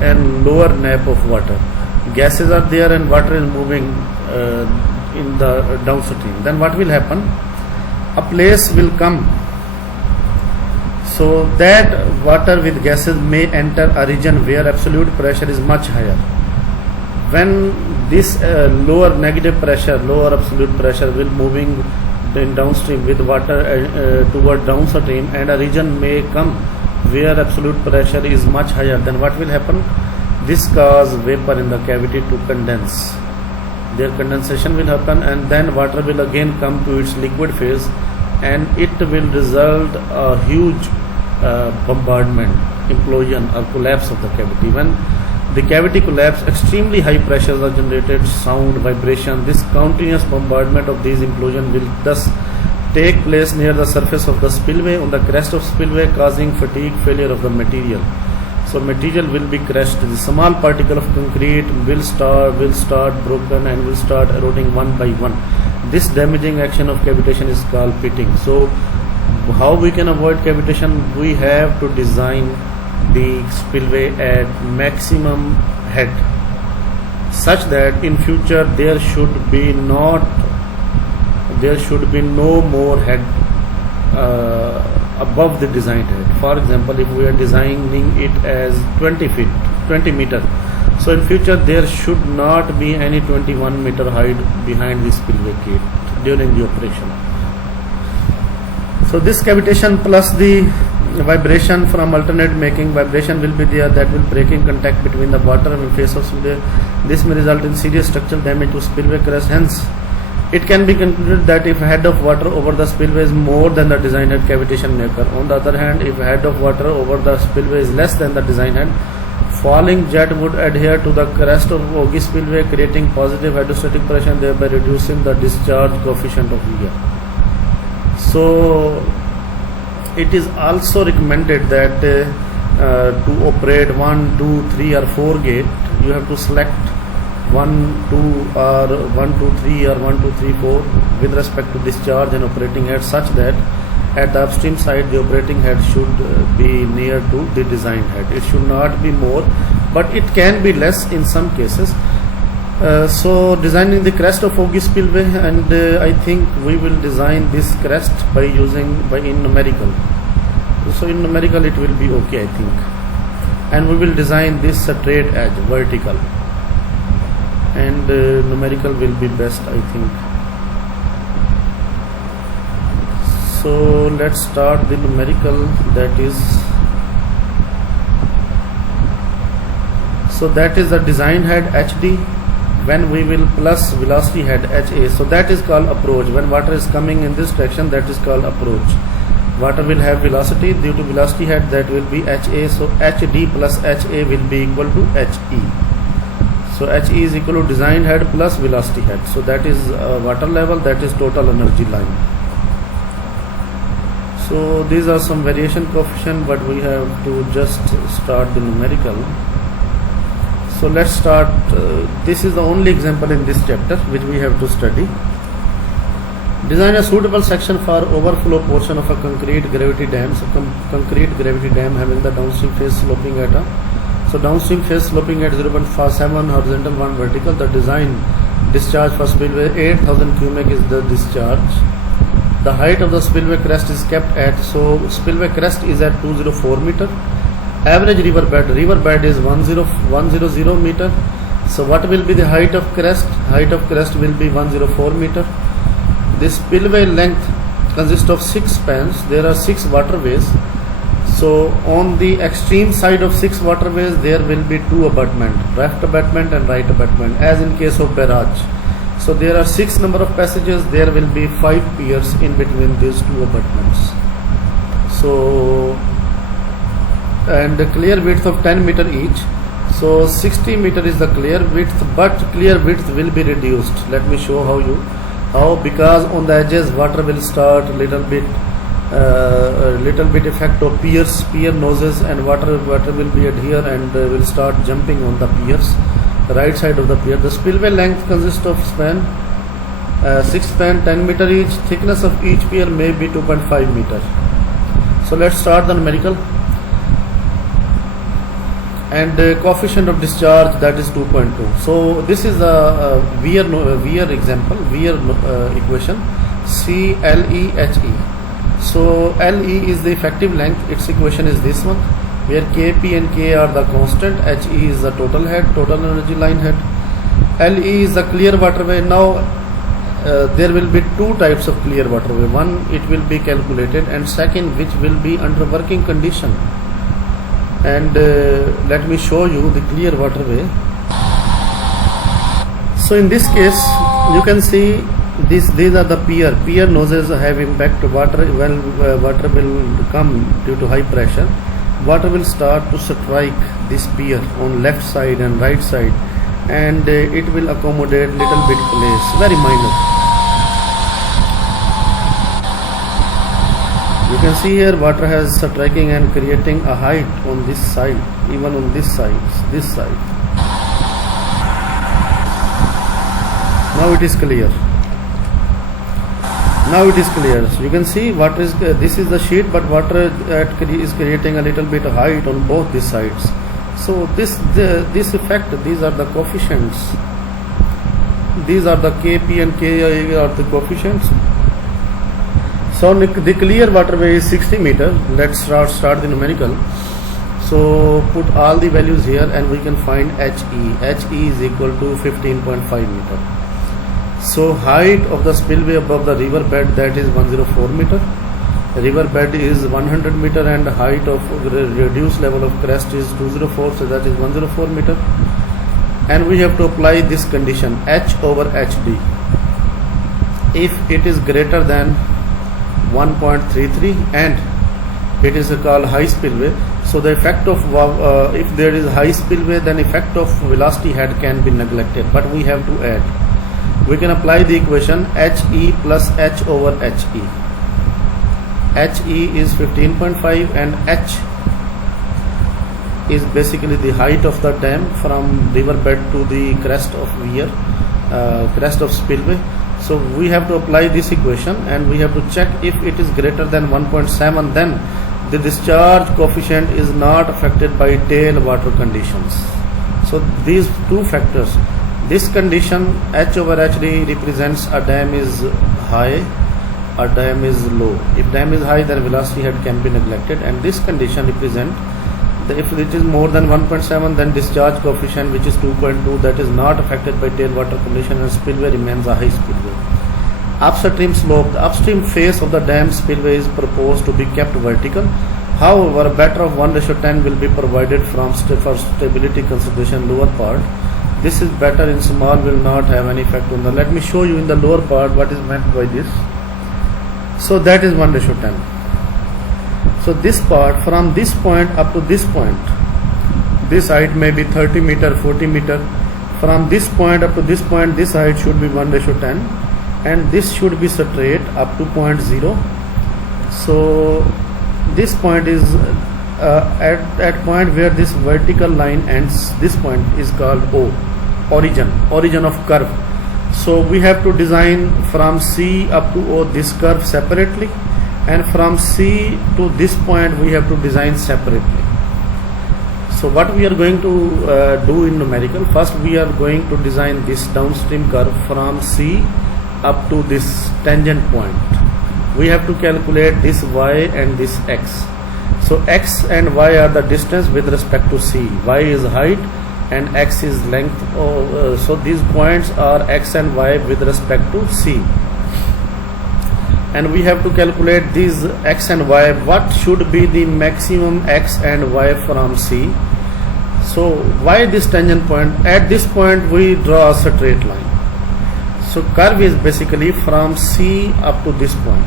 and lower nape of water. Gases are there and water is moving in the downstream. Then what will happen? A place will come so that water with gases may enter a region where absolute pressure is much higher. When this lower negative pressure, lower absolute pressure will moving in downstream with water toward downstream, and a region may come where absolute pressure is much higher, then what will happen? This cause vapor in the cavity to condense. Their condensation will happen, and then water will again come to its liquid phase, and it will result a huge bombardment, implosion or collapse of the cavity. When the cavity collapse, extremely high pressures are generated, sound, vibration. This continuous bombardment of these implosion will thus take place near the surface of the spillway, on the crest of spillway, causing fatigue, failure of the material. So material will be crushed. The small particle of concrete will start broken and will start eroding one by one. This damaging action of cavitation is called pitting. So how we can avoid cavitation? We have to design the spillway at maximum head, such that in future there should be no more head above the designed head. For example, if we are designing it as 20 meter, so in future there should not be any 21 meter height behind the spillway gate during the operation. So this cavitation plus the vibration from alternate making, vibration will be there, that will break in contact between the water and the face of spillway. This may result in serious structural damage to spillway crest. Hence, it can be concluded that if head of water over the spillway is more than the design head, cavitation may occur. On the other hand, if head of water over the spillway is less than the design head, falling jet would adhere to the crest of Ogi spillway, creating positive hydrostatic pressure, thereby reducing the discharge coefficient of weir. So it is also recommended that to operate 1, 2, 3 or 4 gate, you have to select 1, 2 or 1, 2, 3 or 1, 2, 3, 4 with respect to discharge and operating head, such that at the upstream side the operating head should be near to the design head. It should not be more, but it can be less in some cases. So designing the crest of Ogi spillway, and I think we will design this crest by in numerical. So in numerical it will be okay, I think, and we will design this straight edge, vertical, and numerical will be best, I think. So let's start the numerical. That is the design head HD, when we will plus velocity head HA. So that is called approach. When water is coming in this direction, that is called approach. Water will have velocity, due to velocity head that will be HA. So HD plus HA will be equal to HE. So HE is equal to design head plus velocity head. So that is water level, that is total energy line. So these are some variation coefficient, but we have to just start the numerical. So let's start. This is the only example in this chapter which we have to study. Design a suitable section for overflow portion of a concrete gravity dam. So concrete gravity dam having the downstream face sloping at downstream face sloping at 0.47 horizontal, 1 vertical. The design discharge for spillway 8000 cubic is the discharge. The height of the spillway crest is kept at, so spillway crest is at 204 meter. Average river bed is 100 meter. So what will be the height of crest? Height of crest will be 104 meter. This spillway length consists of 6 spans. There are 6 waterways. So on the extreme side of 6 waterways there will be 2 abutment, left abutment and right abutment, as in case of barrage. So there are 6 number of passages. There will be 5 piers in between these 2 abutments. So and the clear width of 10 meter each. So 60 meter is the clear width, but clear width will be reduced. Let me show how, because on the edges water will start little bit effect of pier noses, and water will be adhere and will start jumping on the piers, right side of the pier. The spillway length consists of 6 span 10 meter each. Thickness of each pier may be 2.5 meter. So let's start the numerical. And coefficient of discharge, that is 2.2. So this is a weir example, weir equation, CLEHE. So LE is the effective length. Its equation is this one, where KP and K are the constant, HE is the total head, total energy line head, LE is the clear waterway. Now there will be 2 types of clear waterway. One, it will be calculated, and second, which will be under working condition. and let me show you the clear waterway. So in this case you can see these are the pier noses have impact. Water water will come due to high pressure. Water will start to strike this pier on left side and right side, and it will accommodate little bit place, very minor. You can see here water has striking and creating a height on this side, even on this side. Now it is clear. Now it is clear. So you can see water is this is the sheet, but water is creating a little bit of height on both these sides. So this effect, these are the coefficients. These are the Kp and Ki are the coefficients. So the clear waterway is 60 meter. Let's start the numerical. So put all the values here and we can find HE. HE is equal to 15.5 meter. So height of the spillway above the river bed, that is 104 meter. River bed is 100 meter and height of reduced level of crest is 204, so that is 104 meter. And we have to apply this condition H over HD. If it is greater than 1.33 and it is called high spillway, so the effect of if there is high spillway, then effect of velocity head can be neglected, but we have to add. We can apply the equation HE plus H over HE. HE is 15.5 and H is basically the height of the dam from river bed to the crest of weir, crest of spillway. So we have to apply this equation and we have to check if it is greater than 1.7, then the discharge coefficient is not affected by tail water conditions. So these two factors, this condition H over HD represents a dam is high, a dam is low. If dam is high, then velocity head can be neglected, and this condition represent if it is more than 1.7, then discharge coefficient, which is 2.2, that is not affected by tailwater condition, and spillway remains a high spillway. Upstream slope, the upstream face of the dam spillway is proposed to be kept vertical. However, a better of 1:10 will be provided for stability consideration lower part. This is better in small, will not have any effect on the. Let me show you in the lower part what is meant by this. So that is 1:10. So this part, from this point up to this point, this height may be 30 meter, 40 meter. From this point up to this point, this height should be 1:10, and this should be straight up to point 0. So this point is at point where this vertical line ends. This point is called O, origin of curve. So we have to design from C up to O this curve separately, and from C to this point we have to design separately. So what we are going to do in numerical, first we are going to design this downstream curve from C up to this tangent point. We have to calculate this y and this x. So x and y are the distance with respect to C. Y is height and x is length. So these points are x and y with respect to C. And we have to calculate these x and y. What should be the maximum x and y from C? So why this tangent point? At this point we draw a straight line. So curve is basically from C up to this point.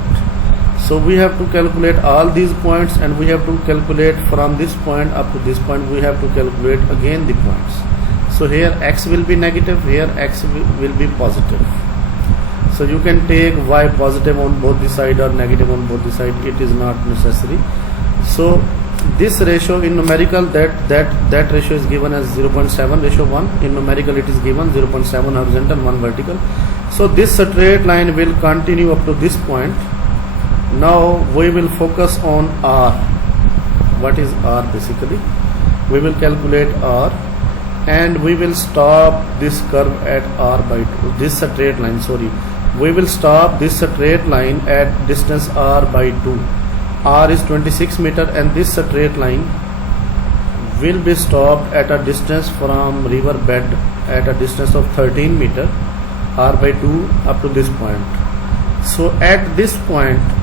So we have to calculate all these points, and we have to calculate from this point up to this point. We have to calculate again the points. So here x will be negative, here x will be positive. So you can take y positive on both the side or negative on both the side. It is not necessary. So this ratio in numerical, that ratio is given as 0.7:1. In numerical it is given 0.7 horizontal, 1 vertical. So this straight line will continue up to this point. Now we will focus on R. What is R basically? We will calculate R, and we will stop this curve at R by 2. This straight line, sorry. We will stop this straight line at distance R by 2. R is 26 meter, and this straight line will be stopped at a distance from river bed at a distance of 13 meter, R by 2 up to this point. So at this point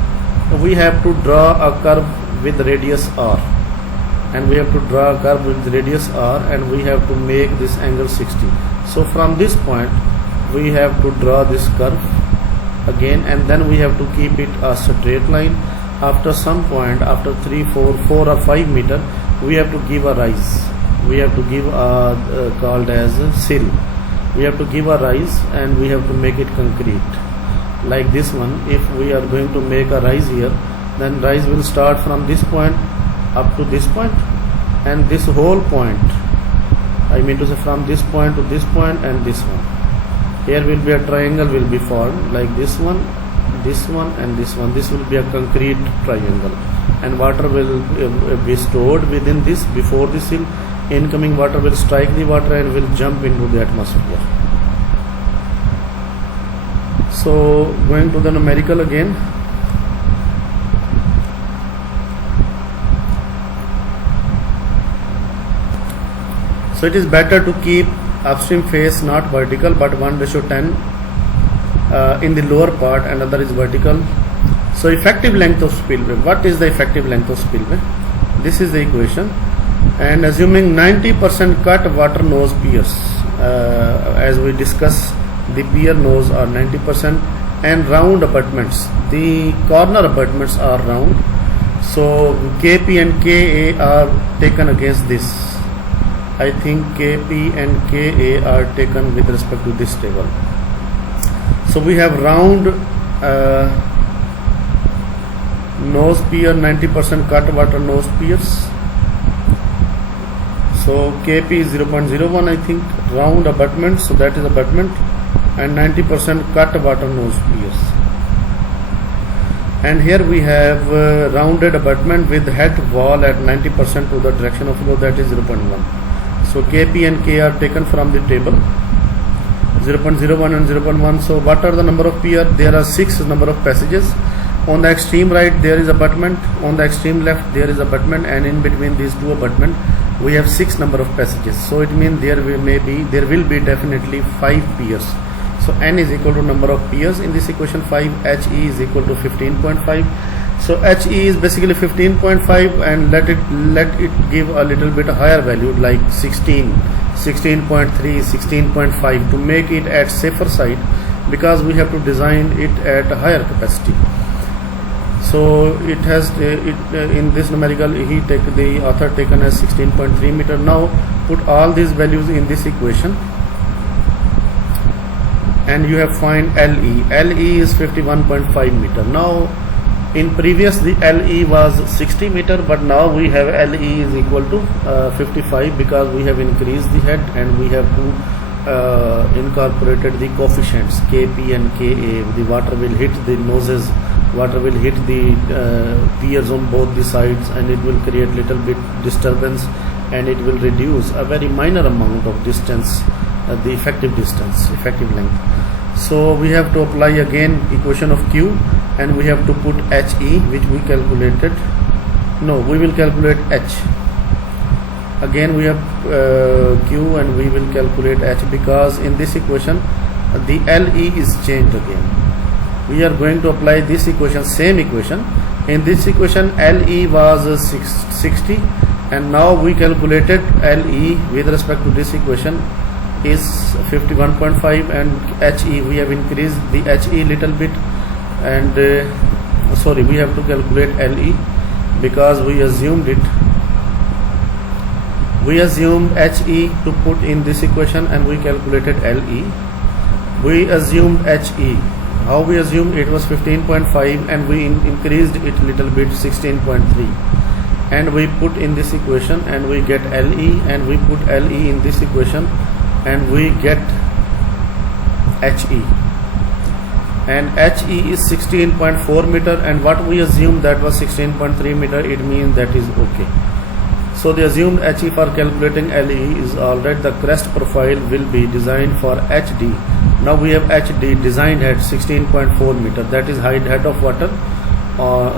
we have to draw a curve with radius R. and we have to draw a curve with radius r, and we have to make this angle 60. So from this point we have to draw this curve again, and then we have to keep it a straight line. After some point, after 3, 4 or 5 meter, we have to give a rise. We have to give a called as a sill. We have to give a rise, and we have to make it concrete like this one. If we are going to make a rise here, then rise will start from this point up to this point, and this whole point, I mean to say from this point to this point and this one. Here will be a triangle will be formed like this one and this one. This will be a concrete triangle, and water will be stored within this. Before the sill, incoming water will strike the water and will jump into the atmosphere. So going to the numerical again. So it is better to keep upstream face not vertical but 1:10 in the lower part, and other is vertical. So effective length of spillway. What is the effective length of spillway? This is the equation. And assuming 90% cut water nose piers, as we discuss, the pier nose are 90%, and round abutments. The corner abutments are round. So KP and KA are taken against this. I think KP and KA are taken with respect to this table. So we have round nose pier, 90% cut water nose piers. So KP is 0.01, I think, round abutment, so that is abutment, and 90% cut water nose piers. And here we have rounded abutment with head wall at 90% to the direction of flow, that is 0.1. So KP and K are taken from the table, 0.01 and 0.1. So what are the number of pier? There are 6 number of passages. On the extreme right there is abutment, on the extreme left there is abutment, and in between these two abutment we have 6 number of passages. So it means there will be definitely 5 piers. So n is equal to number of piers in this equation 5. HE is equal to 15.5. So HE is basically 15.5, and let it give a little bit higher value like 16, 16.3, 16.5 to make it at safer side, because we have to design it at a higher capacity. So it has in this numerical the author taken as 16.3 meter. Now put all these values in this equation, and you have find LE. LE is 51.5 meter. Now in previous the LE was 60 meter, but now we have LE is equal to 55, because we have increased the head and we have to incorporated the coefficients KP and KA. The water will hit the noses, water will hit the piers on both the sides, and it will create little bit disturbance, and it will reduce a very minor amount of distance, the effective distance, effective length. So we have to apply again equation of Q, and we have to put HE, which we calculated. No, we will calculate H. Again we have Q, and we will calculate H, because in this equation the LE is changed again. We are going to apply this equation, same equation. In this equation LE was 60, and now we calculated LE with respect to this equation is 51.5, and HE we have increased the HE little bit, and sorry, we have to calculate LE because we assumed it. We assumed HE to put in this equation, and we calculated LE. We assumed HE. How we assumed? It was 15.5, and we increased it little bit, 16.3, and we put in this equation, and we get LE, and we put LE in this equation, and we get HE, and HE is 16.4 meter, and what we assumed that was 16.3 meter, it means that is okay. So the assumed HE for calculating LE is alright. The crest profile will be designed for HD. Now we have HD designed at 16.4 meter, that is height head of water.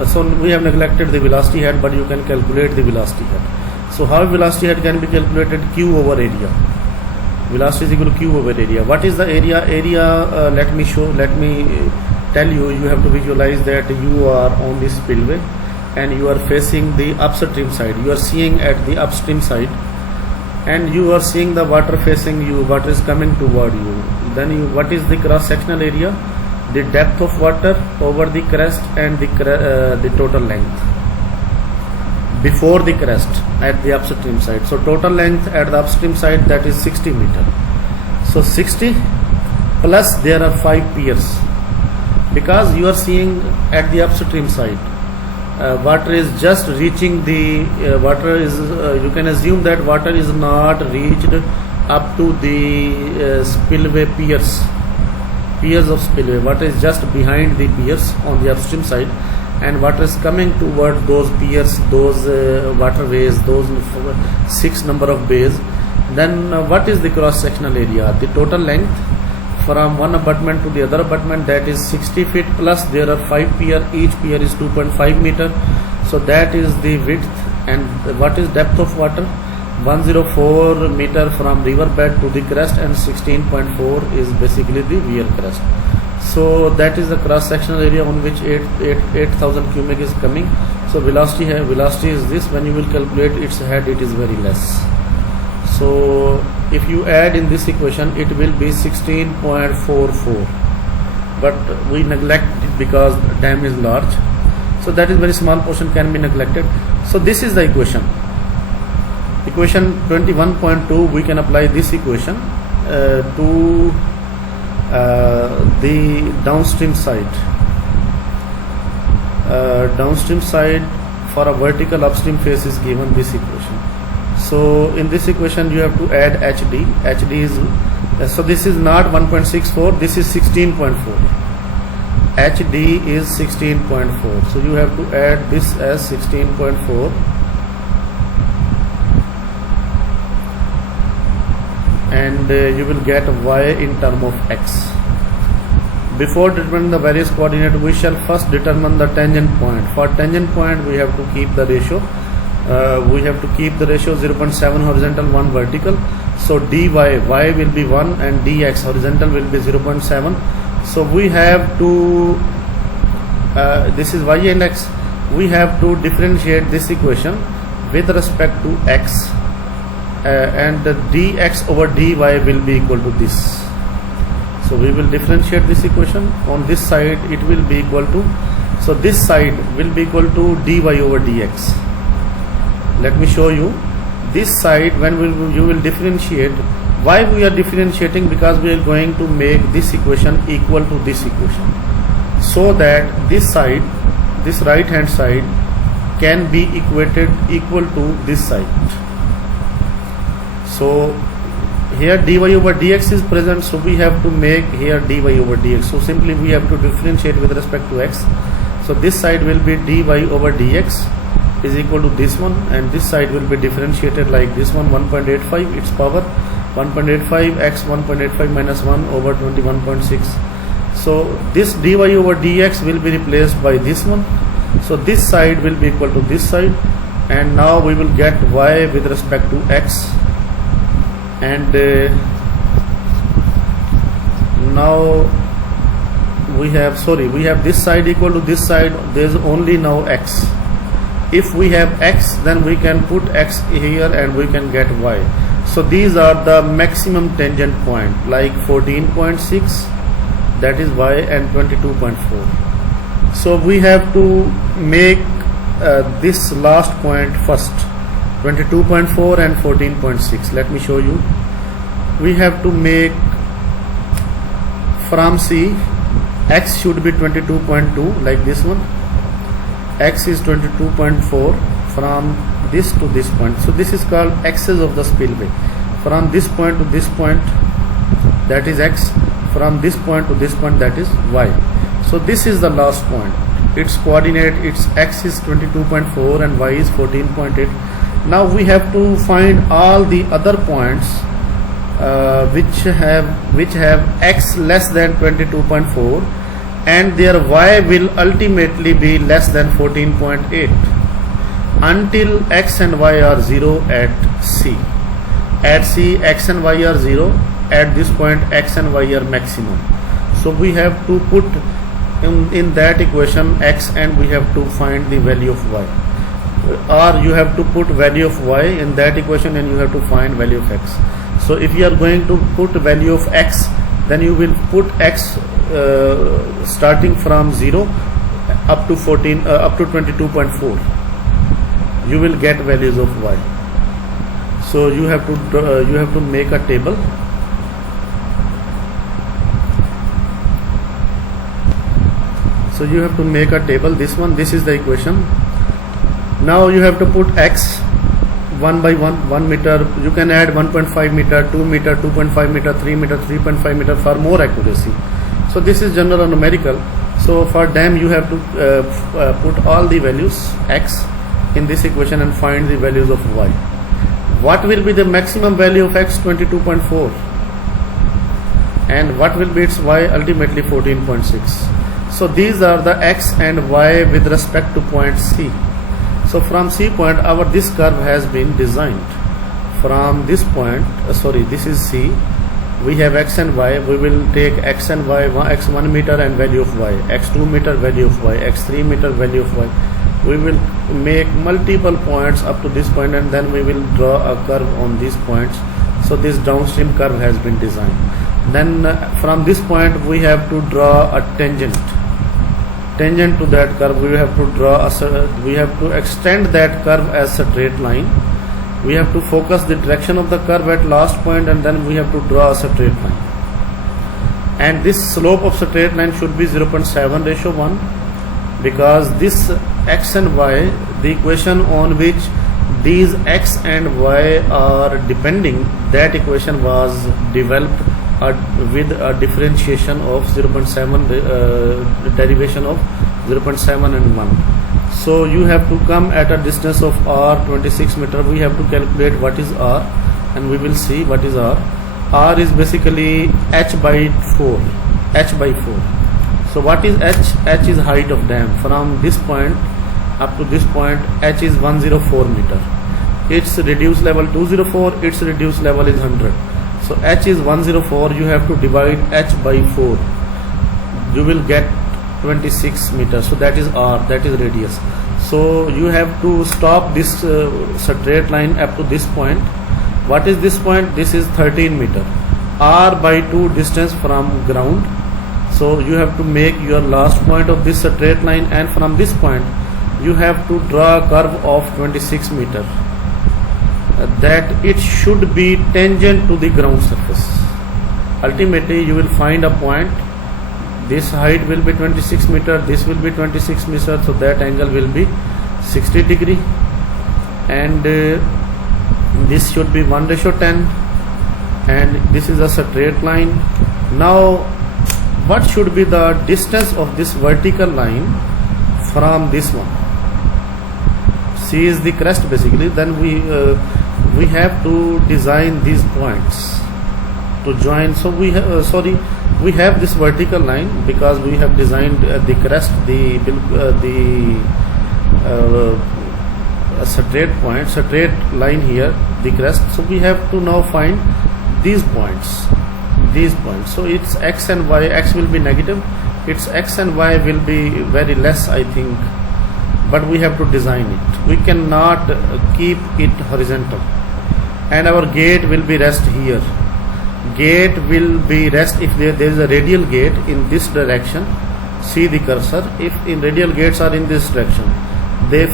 So we have neglected the velocity head, but you can calculate the velocity head. So how velocity head can be calculated? Q over area. Velocity is equal to Q over area. What is the area? Let me tell you. You have to visualize that you are on this spillway, and you are facing the upstream side. You are seeing at the upstream side, and you are seeing the water facing you, water is coming toward you. Then what is the cross sectional area? The depth of water over the crest and the total length before the crest at the upstream side. So total length at the upstream side, that is 60 meter. So 60 plus there are 5 piers, because you are seeing at the upstream side water is just reaching the water is you can assume that water is not reached up to the spillway piers of spillway. Water is just behind the piers on the upstream side, and water is coming toward those piers, those waterways, those 6 number of bays. Then what is the cross sectional area? The total length from one abutment to the other abutment, that is 60 feet plus there are 5 pier, each pier is 2.5 meter. So that is the width. And what is depth of water? 104 meter from river bed to the crest, and 16.4 is basically the weir crest. So that is the cross sectional area on which 8,000 cubic is coming. So velocity is this. When you will calculate its head, it is very less. So if you add in this equation, it will be 16.44, but we neglect it because dam is large. So that is very small portion can be neglected. So this is the equation 21.2. we can apply this equation to the downstream side. Downstream side for a vertical upstream face is given this equation. So in this equation you have to add HD. HD is so this is not 1.64, this is 16.4. HD is 16.4. So you have to add this as 16.4, and you will get Y in term of X. Before determining the various coordinate, we shall first determine the tangent point. For tangent point, we have to keep the ratio. We have to keep the ratio 0.7 horizontal, 1 vertical. So dy, y will be 1, and dx horizontal will be 0.7. So we have to this is y and x. We have to differentiate this equation with respect to x, and the dx over dy will be equal to this. So we will differentiate this equation. On this side it will be equal to, so this side will be equal to dy over dx. Let me show you this side. When you will differentiate, why we are differentiating? Because we are going to make this equation equal to this equation, so that this side, this right hand side, can be equated equal to this side. So here dy over dx is present, so we have to make here dy over dx. So simply we have to differentiate with respect to x. So this side will be dy over dx is equal to this one, and this side will be differentiated like this one, 1.85 its power 1.85 x 1.85 minus 1 over 21.6. So this dy over dx will be replaced by this one. So this side will be equal to this side, and now we will get y with respect to x. And now we have this side equal to this side. There is only now x. If we have x, then we can put x here and we can get y. So these are the maximum tangent point, like 14.6, that is y, and 22.4. So we have to make this last point first, 22.4 and 14.6. Let me show you. We have to make from C, x should be 22.2 like this one. X is 22.4 from this to this point. So this is called axis of the spillway. From this point to this point, that is x. From this point to this point, that is y. So this is the last point. Its coordinate, its x is 22.4 and y is 14.8. Now we have to find all the other points which have x less than 22.4, and their y will ultimately be less than 14.8 until x and y are 0 at C. At C, x and y are 0. At this point, x and y are maximum. So we have to put in that equation x, and we have to find the value of y, or you have to put value of y in that equation and you have to find value of x. So if you are going to put value of x, then you will put x starting from 0 up to 22.4. you will get values of y. So you have to make a table. So you have to make a table. This is the equation. Now you have to put x one by one, 1 meter. You can add 1.5 meter, 2 meter, 2.5 meter, 3 meter, 3.5 meter for more accuracy. So this is general numerical. So for them you have to put all the values x in this equation and find the values of y. What will be the maximum value of x? 22.4. And what will be its y? Ultimately 14.6. So these are the x and y with respect to point C. So from C point this curve has been designed. From this point, this is C. We have x and y. We will take x and y, x 1 meter and value of y, x 2 meter value of y, x 3 meter value of y. We will make multiple points up to this point, and then we will draw a curve on these points. So this downstream curve has been designed. Then from this point we have to draw a tangent to that curve. We have to extend that curve as a straight line. We have to focus the direction of the curve at last point, and then we have to draw a straight line. And this slope of straight line should be 0.7:1, because this x and y, the equation on which these x and y are depending, that equation was developed with a differentiation of 0.7, derivation of 0.7 and 1. So you have to come at a distance of r 26 meter. We have to calculate what is r, and we will see what is r. R is basically h by 4. So what is h? H is height of dam. From this point up to this point, h is 104 meter. Its reduced level 204. Its reduced level is 100. So h is 104. You have to divide h by 4. You will get 26 meters. So that is r. That is radius. So you have to stop this straight line up to this point. What is this point? This is 13 meter. R by 2 distance from ground. So you have to make your last point of this straight line, and from this point you have to draw a curve of 26 meter. That it should be tangent to the ground surface. Ultimately you will find a point. This height will be 26 meter. This will be 26 meter. So that angle will be 60 degree, and this should be 1:10, and this is a straight line. Now what should be the distance of this vertical line from this one? C is the crest basically. Then we have to design these points to join. So we have this vertical line because we have designed the crest, the straight line here, the crest. So we have to now find these points. So its x and y, x will be negative, its x and y will be very less, I think, but we have to design it. We cannot keep it horizontal, and our gate will be rest here. Gate will be rest if there is a radial gate in this direction. See the cursor. If in radial gates are in this direction, their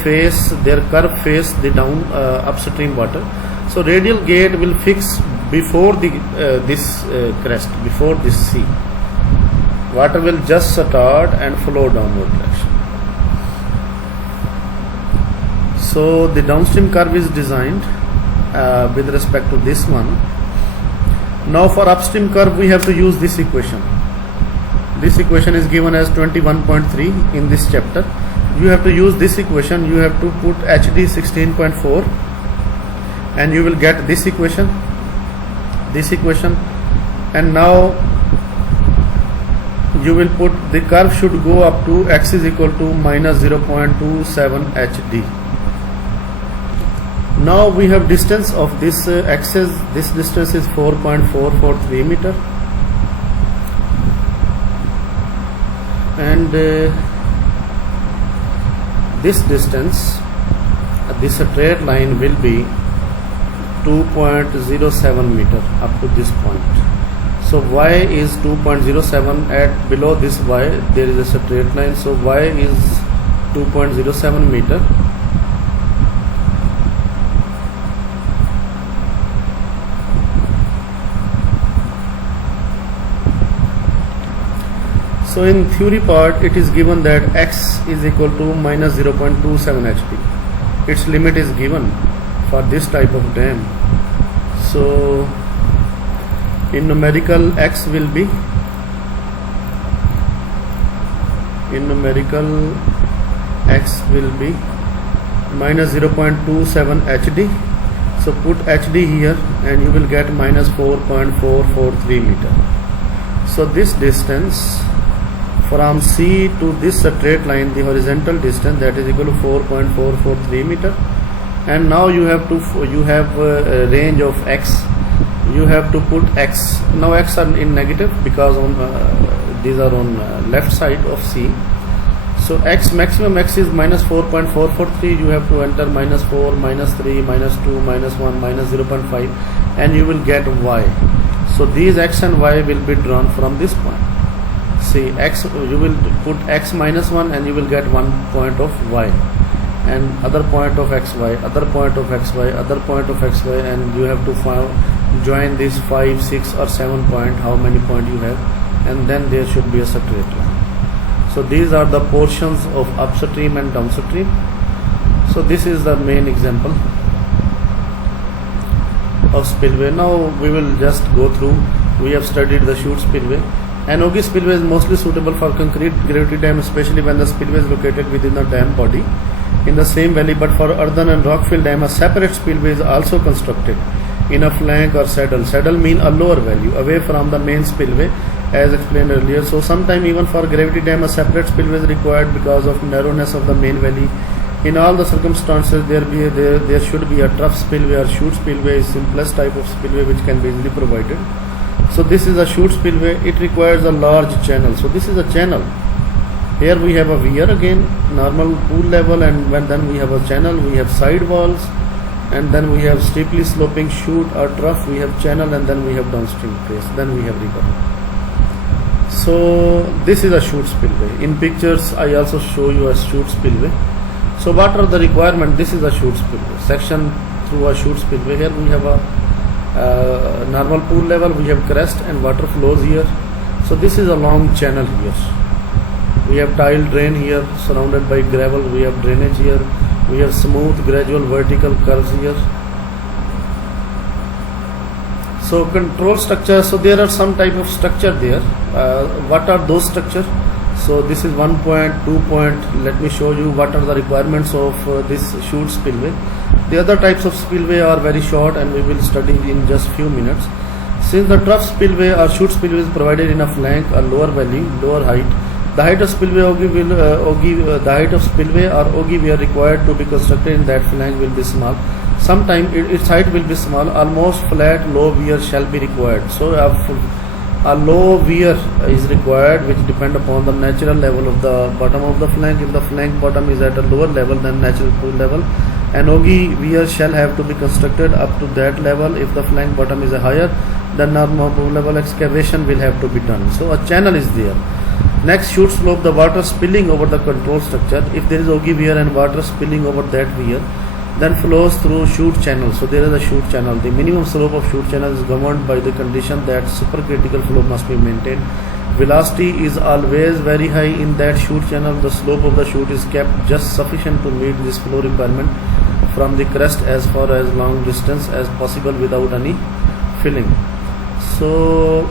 curve face the down upstream water. So radial gate will fix before this crest, before this C. Water will just start and flow downward direction. So the downstream curve is designed with respect to this one. Now for upstream curve we have to use this equation. This equation is given as 21.3 in this chapter. You have to use this equation. You have to put HD 16.4, and you will get this equation, and now you will put the curve should go up to x is equal to minus 0.27 HD. Now we have distance of this axis. This distance is 4.443 meter. and this distance, this straight line will be 2.07 meter up to this point. So y is 2.07. At below this y there is a straight line, so y is 2.07 meter. So in theory part it is given that x is equal to minus 0.27 hp. Its limit is given for this type of dam. So in numerical x will be, minus 0.27 hd. So put hd here and you will get minus 4.443 meter. So this distance from C to this straight line, the horizontal distance, that is equal to 4.443 meter. And now you have a range of x. You have to put x. Now x are in negative because on these are on left side of C. So x, maximum x is minus 4.443. You have to enter minus 4, minus 3, minus 2, minus 1, minus 0.5, and you will get y. So these x and y will be drawn from this point. See, x, you will put x minus 1 and you will get 1 point of y, and other point of xy, other point of xy, other point of xy, and you have to join these 5, 6 or 7 point, how many point you have, and then there should be a straight line. So these are the portions of upstream and downstream. So this is the main example of spillway. Now we will just go through. We have studied the chute spillway. An ogee spillway is mostly suitable for concrete gravity dam, especially when the spillway is located within the dam body in the same valley. But for earthen and rock-filled dam, a separate spillway is also constructed in a flank or saddle. Saddle mean a lower value away from the main spillway, as explained earlier. So sometime even for gravity dam, a separate spillway is required because of narrowness of the main valley. In all the circumstances, there should be a trough spillway or chute spillway, simplest type of spillway which can be easily provided. So this is a chute spillway. It requires a large channel. So this is a channel. Here we have a weir again, normal pool level, and then we have a channel. We have side walls, and then we have steeply sloping chute or trough. We have channel, and then we have downstream face. Then we have river. So this is a chute spillway. In pictures, I also show you a chute spillway. So what are the requirements? This is a chute spillway. Section through a chute spillway. Here we have a normal pool level, we have crest and water flows here. So this is a long channel here. We have tile drain here surrounded by gravel. We have drainage here. We have smooth gradual vertical curves here. So control structure. So there are some type of structure there. What are those structure? So this is 1 point, 2 point. Let me show you what are the requirements of this chute spillway. The other types of spillway are very short and we will study in just few minutes. Since the trough spillway or chute spillway is provided in a flank or lower valley, lower height, the height of spillway the height of spillway or ogee weir required to be constructed in that flank will be small. Sometimes its height will be small. Almost flat low weir shall be required. So a low weir is required, which depend upon the natural level of the bottom of the flank. If the flank bottom is at a lower level than natural pool level, an ogee weir shall have to be constructed up to that level. If the flank bottom is higher, then normal pool level excavation will have to be done. So a channel is there. Next, chute slope, the water spilling over the control structure. If there is ogee weir and water spilling over that weir, then flows through chute channel. So there is a chute channel. The minimum slope of chute channel is governed by the condition that supercritical flow must be maintained. Velocity is always very high in that chute channel. The slope of the chute is kept just sufficient to meet this flow requirement from the crest as far as long distance as possible without any filling. So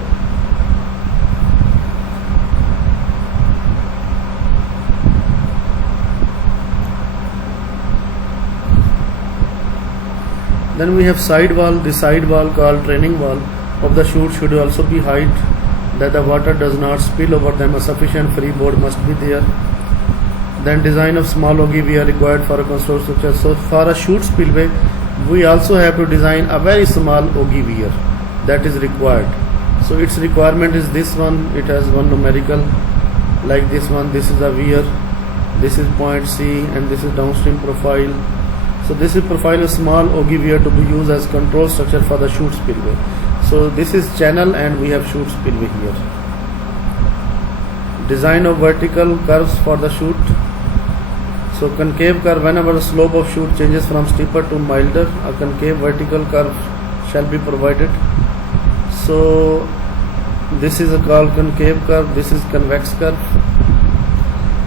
then we have side wall. The side wall, called training wall of the chute, should also be height that the water does not spill over them. A sufficient freeboard must be there. Then design of small ogee weir required for a control structure. So for a chute spillway, we also have to design a very small ogee weir that is required. So its requirement is this one. It has one numerical like this one. This is a weir, this is point C, and this is downstream profile. So this is profile a small ogee weir to be used as control structure for the chute spillway. So this is channel and we have chute spillway here. Design of vertical curves for the chute. So concave curve, whenever the slope of chute changes from steeper to milder, a concave vertical curve shall be provided. So this is called concave curve, this is convex curve.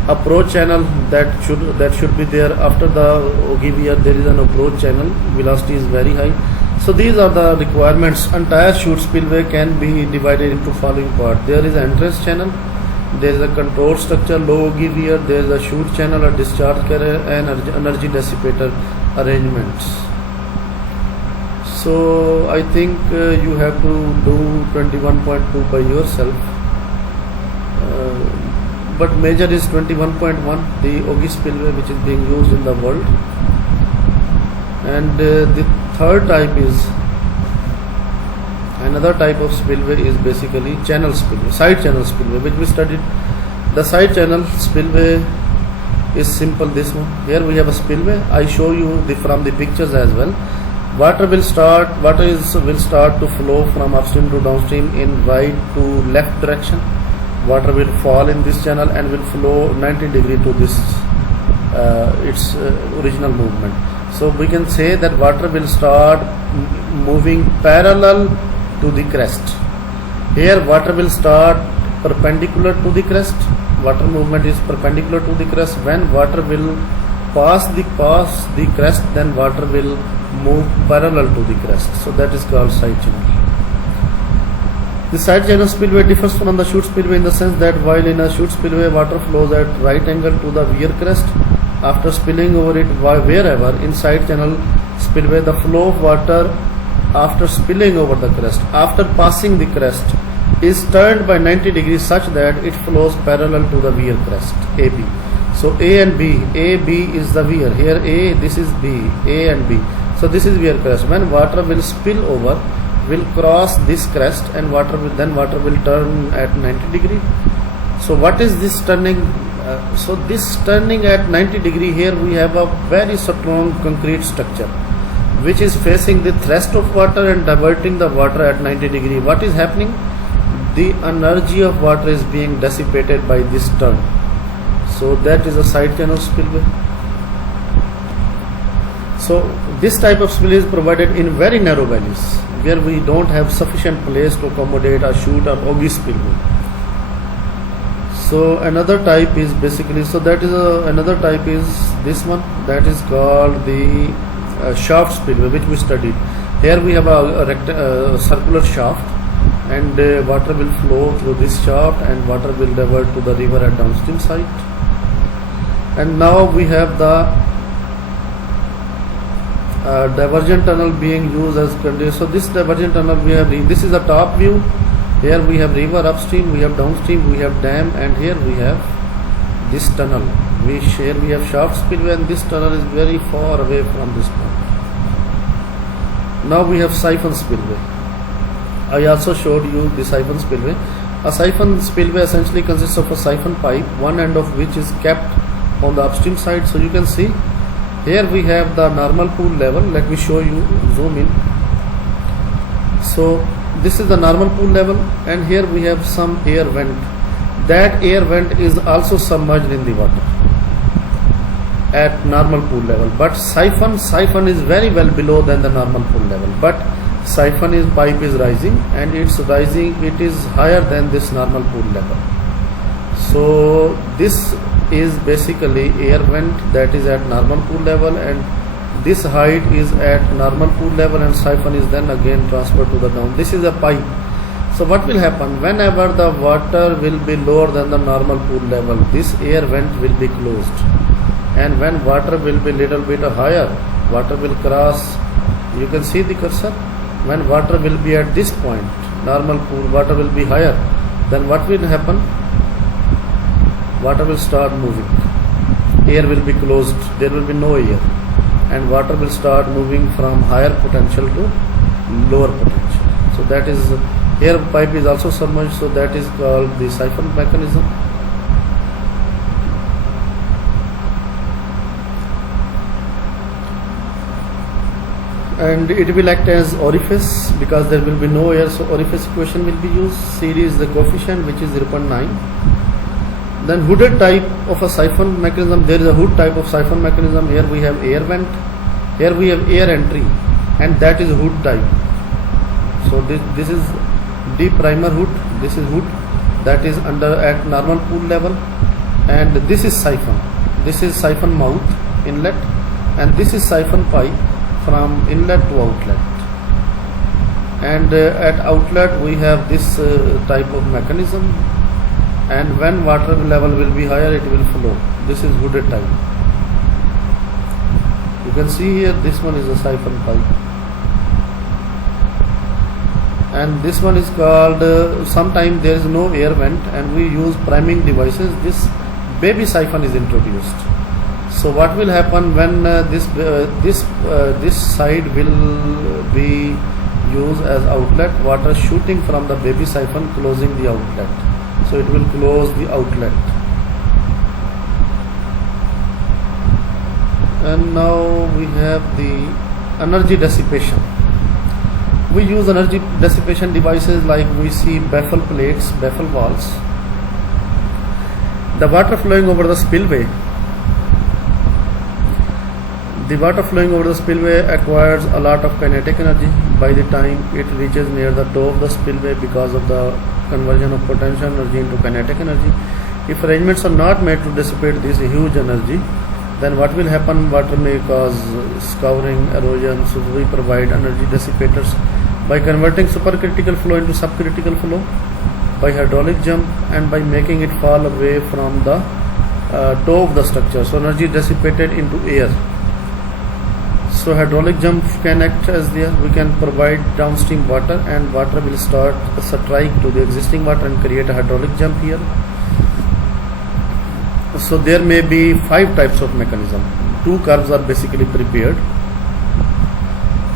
Approach channel that should be there after the ogee weir. There is an approach channel, velocity is very high. So these are the requirements. Entire chute spillway can be divided into following part. There is an entrance channel, there is a control structure, low ogee weir, there is a chute channel, a discharge carrier, and energy dissipator arrangements. So I think you have to do 21.2 by yourself. But major is 21.1, the ogee spillway which is being used in the world. And the third type is, another type of spillway is basically channel spillway, side channel spillway, which we studied. The side channel spillway is simple, this one. Here we have a spillway. I show you from the pictures as well. Water will start to flow from upstream to downstream in right to left direction. Water will fall in this channel and will flow 90 degrees to this its original movement. So we can say that water will start moving parallel to the crest. Here water will start perpendicular to the crest. Water movement is perpendicular to the crest. When water will pass the crest, then water will move parallel to the crest. So that is called side channel. The side channel spillway differs from the chute spillway in the sense that while in a chute spillway water flows at right angle to the weir crest, after spilling over it wherever, in side channel spillway the flow of water after spilling over the crest, after passing the crest, is turned by 90 degrees such that it flows parallel to the weir crest, AB. So A and B, AB is the weir, here A, this is B, A and B. So this is weir crest. When water will spill over, will cross this crest, and water will turn at 90 degree. So what is this turning? So this turning at 90 degree, here we have a very strong concrete structure which is facing the thrust of water and diverting the water at 90 degree. What is happening? The energy of water is being dissipated by this turn. So that is a side channel spillway. So this type of spillway is provided in very narrow valleys where we don't have sufficient place to accommodate a chute or ogee spillway. So another type is basically, so that is another type is this one, that is called the shaft spillway, which we studied. Here we have a circular shaft, and water will flow through this shaft and water will divert to the river at downstream side. And now we have the divergent tunnel being used as conduit. So this divergent tunnel we have, this is the top view. Here we have river upstream, we have downstream, we have dam, and here we have this tunnel. We have shaft spillway, and this tunnel is very far away from this point. Now we have siphon spillway. I also showed you the siphon spillway. A siphon spillway essentially consists of a siphon pipe, one end of which is kept on the upstream side. So you can see here we have the normal pool level. Let me show you, zoom in. So this is the normal pool level, and here we have some air vent. That air vent is also submerged in the water at normal pool level, but siphon is very well below than the normal pool level. But siphon pipe is rising, and it's rising, it is higher than this normal pool level. So this is basically air vent that is at normal pool level, and this height is at normal pool level, and siphon is then again transferred to the down. This is a pipe. So what will happen whenever the water will be lower than the normal pool level? This air vent will be closed, and when water will be little bit higher, water will cross. You can see the cursor. When water will be at this point, normal pool, water will be higher, then what will happen? Water will start moving. Air will be closed. There will be no air, and water will start moving from higher potential to lower potential. So that is, air pipe is also submerged, so that is called the siphon mechanism. and it will act as orifice because there will be no air, so orifice equation will be used. CD is the coefficient, which is 0.9. Then hooded type of a siphon mechanism. There is a hood type of siphon mechanism. Here we have air vent, here we have air entry, and that is hood type. So this is deep primer hood, this is hood that is under at normal pool level, and this is siphon. This is siphon mouth, inlet, and this is siphon pipe from inlet to outlet. And at outlet we have this type of mechanism, and when water level will be higher, it will flow. This is hooded type. You can see here, this one is a siphon pipe, and this one is called sometimes there is no air vent and we use priming devices. This baby siphon is introduced. So what will happen when this side will be used as outlet, water shooting from the baby siphon closing the outlet, so it will close the outlet. And now we have the energy dissipation. We use energy dissipation devices like we see baffle plates, baffle valves. The water flowing over the spillway. The water flowing over the spillway acquires a lot of kinetic energy by the time it reaches near the toe of the spillway because of the conversion of potential energy into kinetic energy. If arrangements are not made to dissipate this huge energy, then what will happen? Water may cause scouring, erosion. So we provide energy dissipators by converting supercritical flow into subcritical flow, by hydraulic jump, and by making it fall away from the toe of the structure. So energy dissipated into air. So hydraulic jump can act as there. We can provide downstream water, and water will start a strike to the existing water and create a hydraulic jump here. So there may be 5 types of mechanism. 2 curves are basically prepared.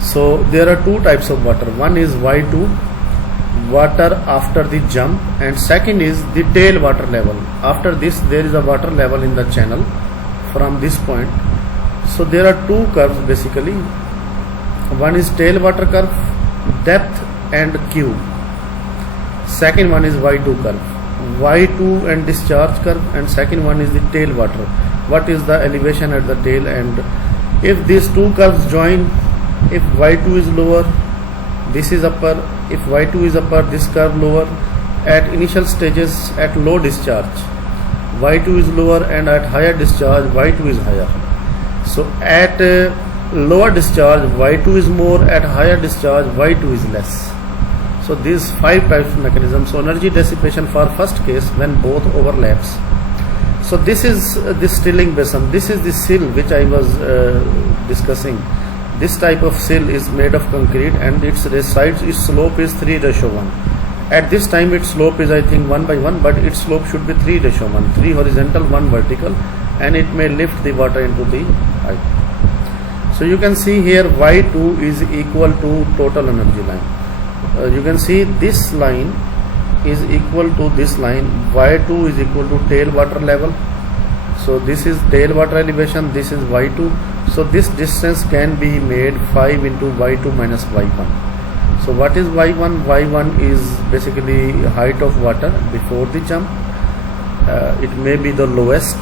So there are 2 types of water. One is Y2, water after the jump, and second is the tail water level. After this there is a water level in the channel from this point. So there are 2 curves basically. One is tail water curve, depth and Q. Second one is Y2 curve, Y2 and discharge curve, and second one is the tail water. What is the elevation at the tail end? If these 2 curves join, if Y2 is lower, this is upper. If Y2 is upper, this curve lower. At initial stages, at low discharge, Y2 is lower, and at higher discharge, Y2 is higher. So at lower discharge, Y2 is more. At higher discharge, Y2 is less. So these 5 types of mechanisms. So energy dissipation for first case when both overlaps. So this is the stilling basin. This is the sill which I was discussing. This type of sill is made of concrete, and its slope is 3:1. At this time its slope is I think 1/1, but its slope should be 3:1, 3 horizontal, 1 vertical, and it may lift the water into the height. So you can see here Y2 is equal to total energy line. You can see this line is equal to this line. Y2 is equal to tail water level. So this is tail water elevation, this is Y2. So this distance can be made 5 into Y2 minus Y1. So what is Y1? Y1 is basically height of water before the jump. It may be the lowest,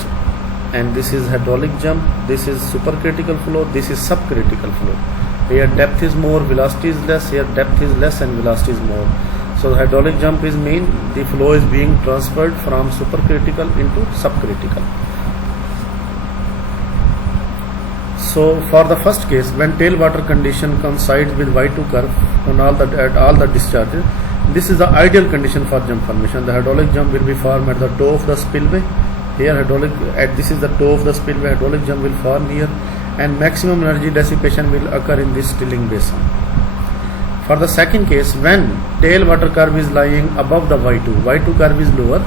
and this is hydraulic jump, this is supercritical flow, this is subcritical flow. Here depth is more, velocity is less. Here depth is less and velocity is more. So hydraulic jump is mean the flow is being transferred from supercritical into subcritical. So for the first case, when tail water condition coincides with Y2 curve on at all the discharges, this is the ideal condition for jump formation. The hydraulic jump will be formed at the toe of the spillway. Here this is the toe of the spillway. Hydraulic jump will form here, and maximum energy dissipation will occur in this stilling basin. For the second case, when tail water curve is lying above the Y2 curve is lower,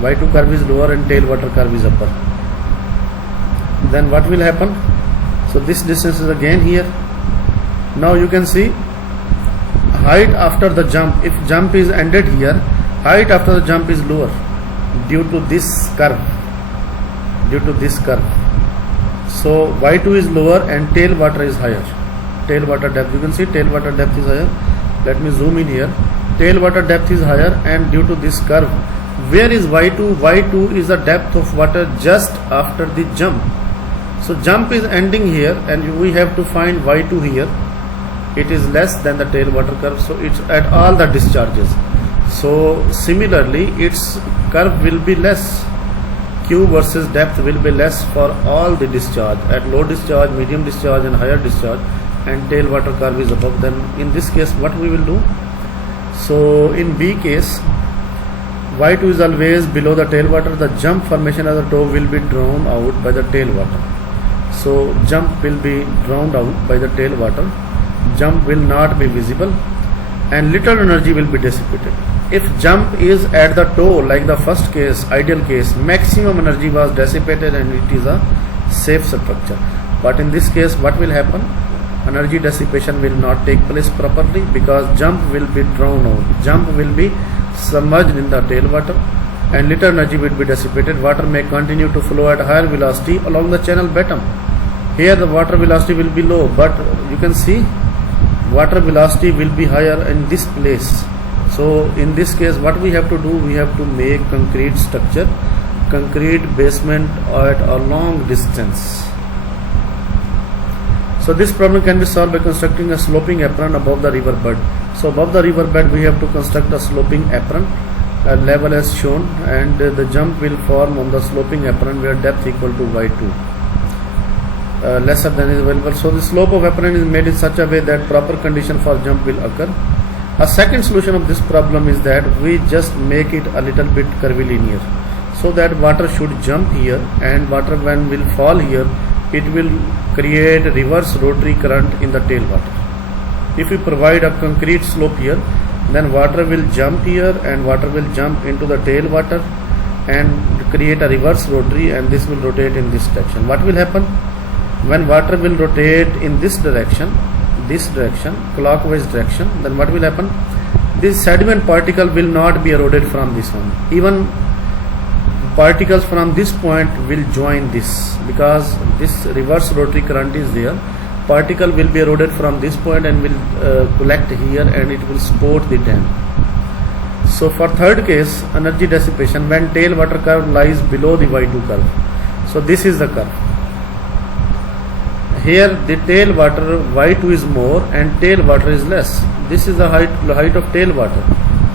Y2 curve is lower and tail water curve is upper, then what will happen? So this distance is again here. Now you can see height after the jump. If jump is ended here, height after the jump is lower due to this curve. So Y2 is lower and tail water is higher. tailwater depth. You can see tailwater depth is higher. Let me zoom in here. Tailwater depth is higher, and due to this curve, where is y2? Y2 is the depth of water just after the jump. So jump is ending here, and we have to find y2 here. It is less than the tailwater curve, so it's at all the discharges. So similarly, its curve will be less. Q versus depth will be less for all the discharge, at low discharge, medium discharge and higher discharge, and tailwater curve is above. Then in this case what we will do? So in B case, y2 is always below the tailwater. The jump formation at the top will be drowned out by the tailwater. So jump will be drowned out by the tailwater. Jump will not be visible, and little energy will be dissipated. If jump is at the toe, like the first case, ideal case, maximum energy was dissipated and it is a safe structure. But in this case, what will happen? Energy dissipation will not take place properly because jump will be drowned out. Jump will be submerged in the tailwater, and little energy will be dissipated. Water may continue to flow at higher velocity along the channel bottom. Here the water velocity will be low, but you can see water velocity will be higher in this place. So in this case what we have to do? We have to make concrete structure, concrete basement at a long distance. So this problem can be solved by constructing a sloping apron above the river bed. So above the river bed we have to construct a sloping apron, level as shown, and the jump will form on the sloping apron where depth equal to y2, lesser than is available. So the slope of apron is made in such a way that proper condition for jump will occur. A second solution of this problem is that we just make it a little bit curvilinear, so that water should jump here, and water when will fall here, it will create reverse rotary current in the tailwater. If we provide a concrete slope here, then water will jump here and water will jump into the tailwater and create a reverse rotary, and this will rotate in this direction. What will happen? When water will rotate in this direction, clockwise direction, then what will happen? This sediment particle will not be eroded from this one. Even particles from this point will join this, because this reverse rotary current is there. Particle will be eroded from this point and will collect here, and it will support the dam. So for third case, energy dissipation when tailwater curve lies below the y2 curve. So this is the curve. Here the tailwater y2 is more and tailwater is less. This is the height of tailwater,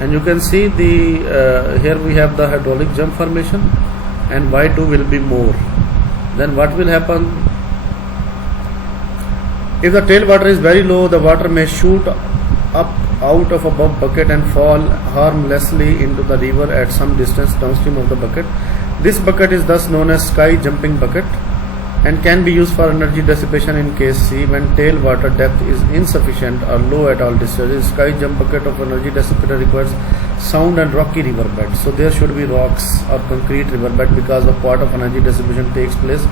and you can see the here we have the hydraulic jump formation, and y2 will be more. Then what will happen? If the tailwater is very low, the water may shoot up out of above bucket and fall harmlessly into the river at some distance downstream of the bucket. This bucket is thus known as sky jumping bucket, and can be used for energy dissipation in case C when tailwater depth is insufficient or low at all discharges. Sky jump bucket of energy dissipator requires sound and rocky riverbed. So there should be rocks or concrete riverbed, because the part of energy dissipation takes place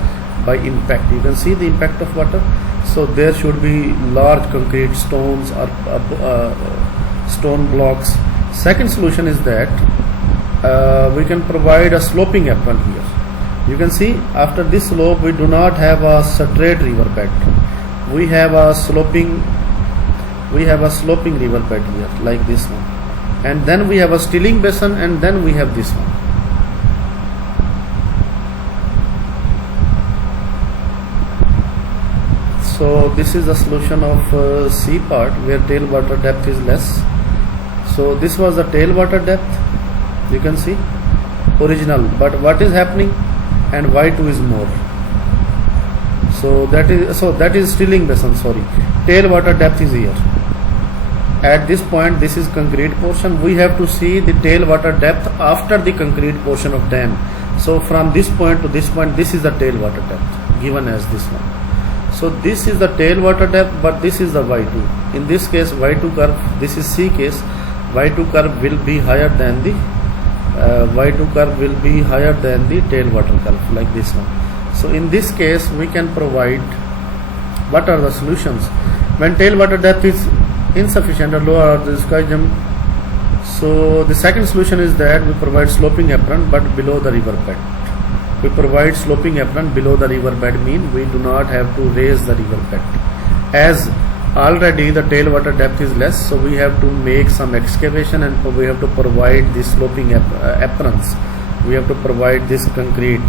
by impact. You can see the impact of water. So there should be large concrete stones or stone blocks. Second solution is that we can provide a sloping apron here. You can see after this slope we do not have a straight riverbed. We have a sloping riverbed here, like this one, and then we have a stilling basin, and then we have this one. So this is the solution of C part, where tailwater depth is less. So this was the tailwater depth, you can see original, but what is happening? And y2 is more. So that is stilling basin. Sorry, tailwater depth is here. At this point, this is concrete portion. We have to see the tailwater depth after the concrete portion of dam. So from this point to this point, this is the tailwater depth given as this one. So this is the tailwater depth, but this is the y2. In this case, y2 curve. This is C case. Y2 curve will be higher than the y2 curve will be higher than the tailwater curve, like this one. So in this case we can provide, what are the solutions when tailwater depth is insufficient or lower the sky jump? So the second solution is that we provide sloping apron but below the riverbed. We provide sloping apron below the riverbed, mean we do not have to raise the riverbed. As already the tailwater depth is less, so we have to make some excavation and we have to provide these sloping aprons. We have to provide this concrete.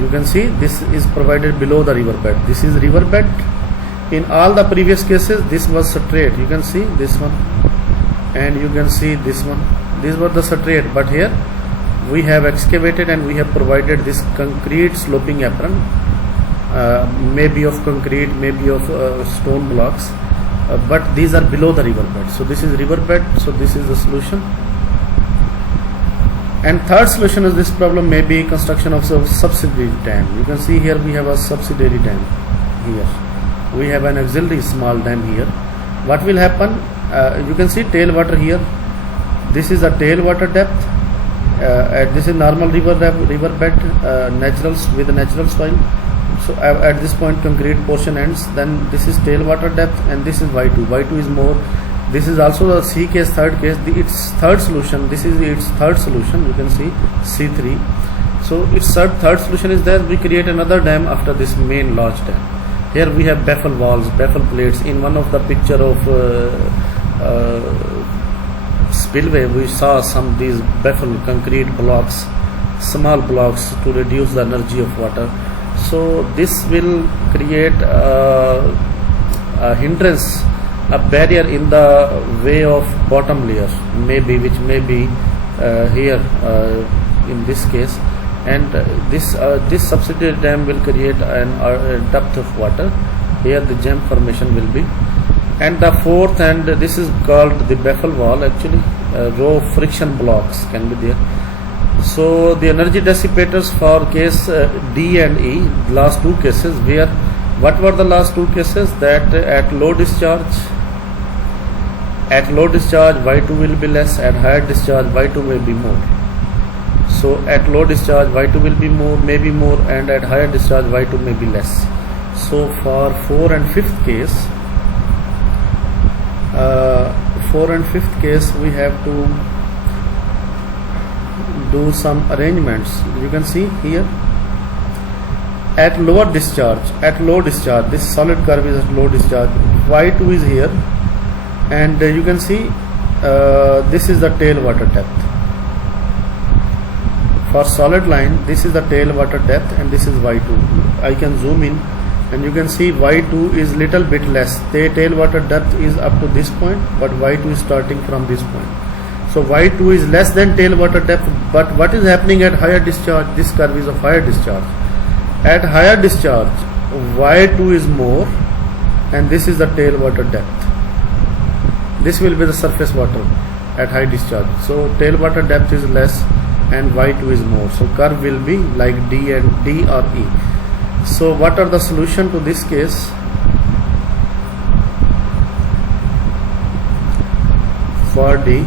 You can see this is provided below the riverbed. This is riverbed. In all the previous cases this was straight. You can see this one and you can see this one. These were the straight, but here we have excavated and we have provided this concrete sloping apron, maybe of concrete, maybe of stone blocks, but these are below the riverbed. So this is riverbed, so this is the solution. And third solution is this problem may be construction of subsidiary dam. You can see here we have a subsidiary dam here. We have an auxiliary small dam here. What will happen? You can see tailwater here. This is the tailwater depth. This is normal riverbed, natural with natural soil. So at this point concrete portion ends. Then this is tailwater depth and this is Y2. Y2 is more. This is also the C case, third case. Its third solution. This is its third solution. You can see C3. So its third solution is there. We create another dam after this main large dam. Here we have baffle walls, baffle plates. In one of the picture of Spillway, we saw some these baffle concrete blocks, small blocks to reduce the energy of water. So this will create a hindrance, a barrier in the way of bottom layer, maybe which may be here in this case. And this subsidiary dam will create a depth of water. Here the jam formation will be. And the fourth, and this is called the baffle wall, actually row friction blocks can be there. So the energy dissipators for case D and E, last two cases, where what were the last two cases? That at low discharge Y2 will be less, at higher discharge Y2 may be more. So at low discharge Y2 will be more, maybe more, and at higher discharge Y2 may be less. So for 4 and 5th case we have to do some arrangements. You can see here at low discharge, this solid curve is at low discharge. Y2 is here, and you can see this is the tailwater depth. For solid line, this is the tailwater depth and this is Y2. I can zoom in and you can see Y2 is little bit less. The tailwater depth is up to this point, but Y2 is starting from this point. So Y2 is less than tailwater depth, but what is happening at higher discharge? This curve is of higher discharge. At higher discharge, Y2 is more, and this is the tailwater depth. This will be the surface water at high discharge. So tailwater depth is less and Y2 is more. So curve will be like D and D or E. So what are the solution to this case? For D,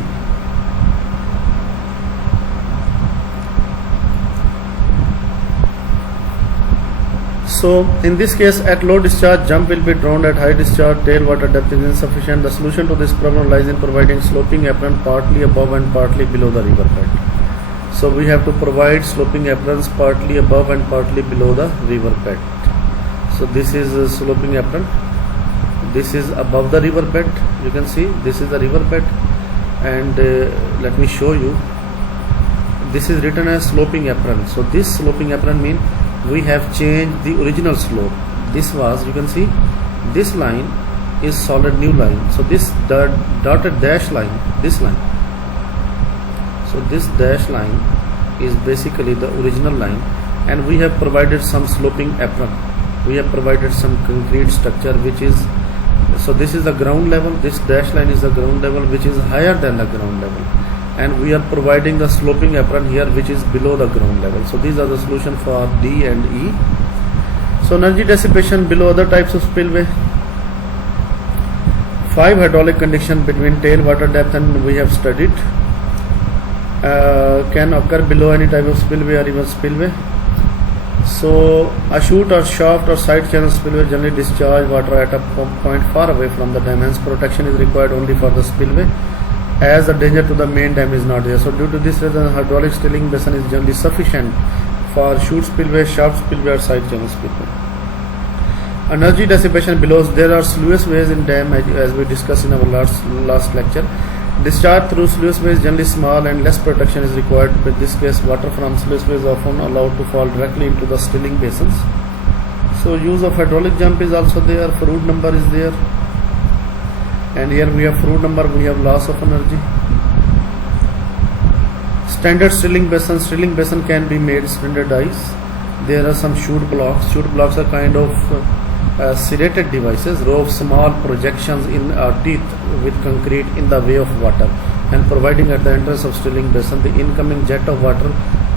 so in this case at low discharge jump will be drawn, at high discharge tailwater depth is insufficient. The solution to this problem lies in providing sloping apron partly above and partly below the riverbed. So we have to provide sloping aprons partly above and partly below the riverbed. So this is a sloping apron. This is above the riverbed. You can see this is the riverbed, and let me show you. This is written as sloping apron. So this sloping apron means we have changed the original slope. This was, you can see, this line is solid new line. So this dotted dash line, this line. So this dash line is basically the original line, and we have provided some sloping apron. We have provided some concrete structure which is, so this is the ground level, this dash line is the ground level which is higher than the ground level, and we are providing the sloping apron here which is below the ground level. So these are the solution for D and E. So energy dissipation below other types of spillway. 5 hydraulic condition between tailwater depth and we have studied can occur below any type of spillway or even spillway. So a chute or shaft or side channel spillway generally discharge water at a point far away from the dam. Hence protection is required only for the spillway, as the danger to the main dam is not there. So due to this reason, hydraulic stilling basin is generally sufficient for chute spillway, shaft spillway or side channel spillway. Energy dissipation below. There are sluice ways in dam, as we discussed in our last lecture. Discharge through sluice ways generally small and less protection is required. In this case, water from sluice ways often allowed to fall directly into the stilling basins. So use of hydraulic jump is also there. Froude number is there, and here we have Froude number. We have loss of energy. Standard stilling basin. Stilling basin can be made standardized. There are some chute blocks. Chute blocks are kind of serrated devices, row of small projections in teeth with concrete in the way of water, and providing at the entrance of stilling basin. The incoming jet of water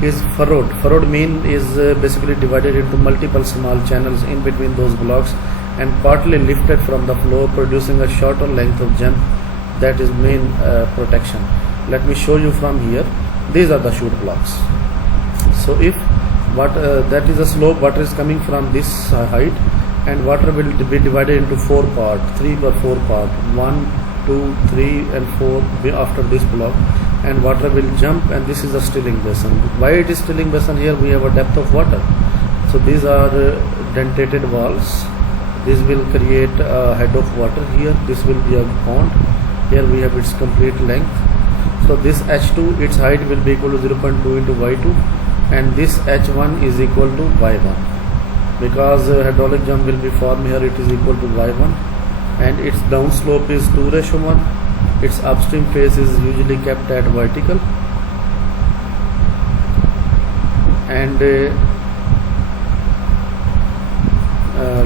is furrowed. Furrowed mean is basically divided into multiple small channels in between those blocks and partly lifted from the floor, producing a shorter length of jump. That is main protection. Let me show you from here. These are the chute blocks. So if that is a slope, water is coming from this height, and water will be divided into 4 parts, 3 or 4 parts, 1, 2, 3 and 4 after this block, and water will jump, and this is a stilling basin. Why it is stilling basin? Here we have a depth of water. So these are dentated walls. This will create a head of water here. This will be a pond. Here we have its complete length. So this H2, its height will be equal to 0.2 into Y2, and this H1 is equal to Y1. Because hydraulic jump will be formed here, it is equal to Y1, and its downslope is 2:1. Its upstream face is usually kept at vertical, and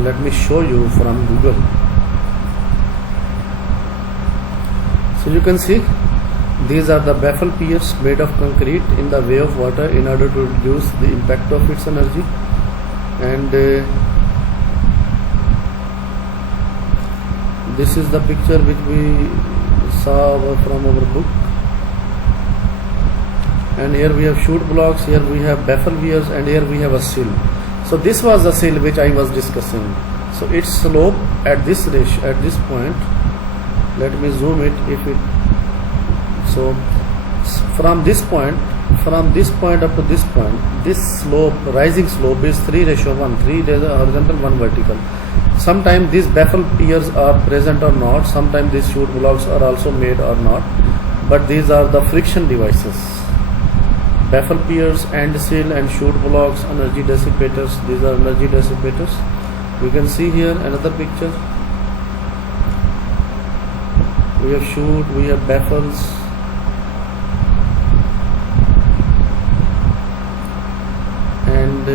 let me show you from Google. So you can see these are the baffle piers made of concrete in the way of water in order to reduce the impact of its energy. And this is the picture which we saw from our book, and here we have chute blocks, here we have baffle weirs, and here we have a sill. So this was the sill which I was discussing. So its slope at this point, let me zoom it. So from this point up to this point, this slope, rising slope, is 3:1, 3 horizontal, 1 vertical. Sometimes these baffle piers are present or not, sometimes these chute blocks are also made or not, but these are the friction devices. Baffle piers, end sill and chute blocks, energy dissipators. These are energy dissipators. You can see here another picture. We have chute, we have baffles, and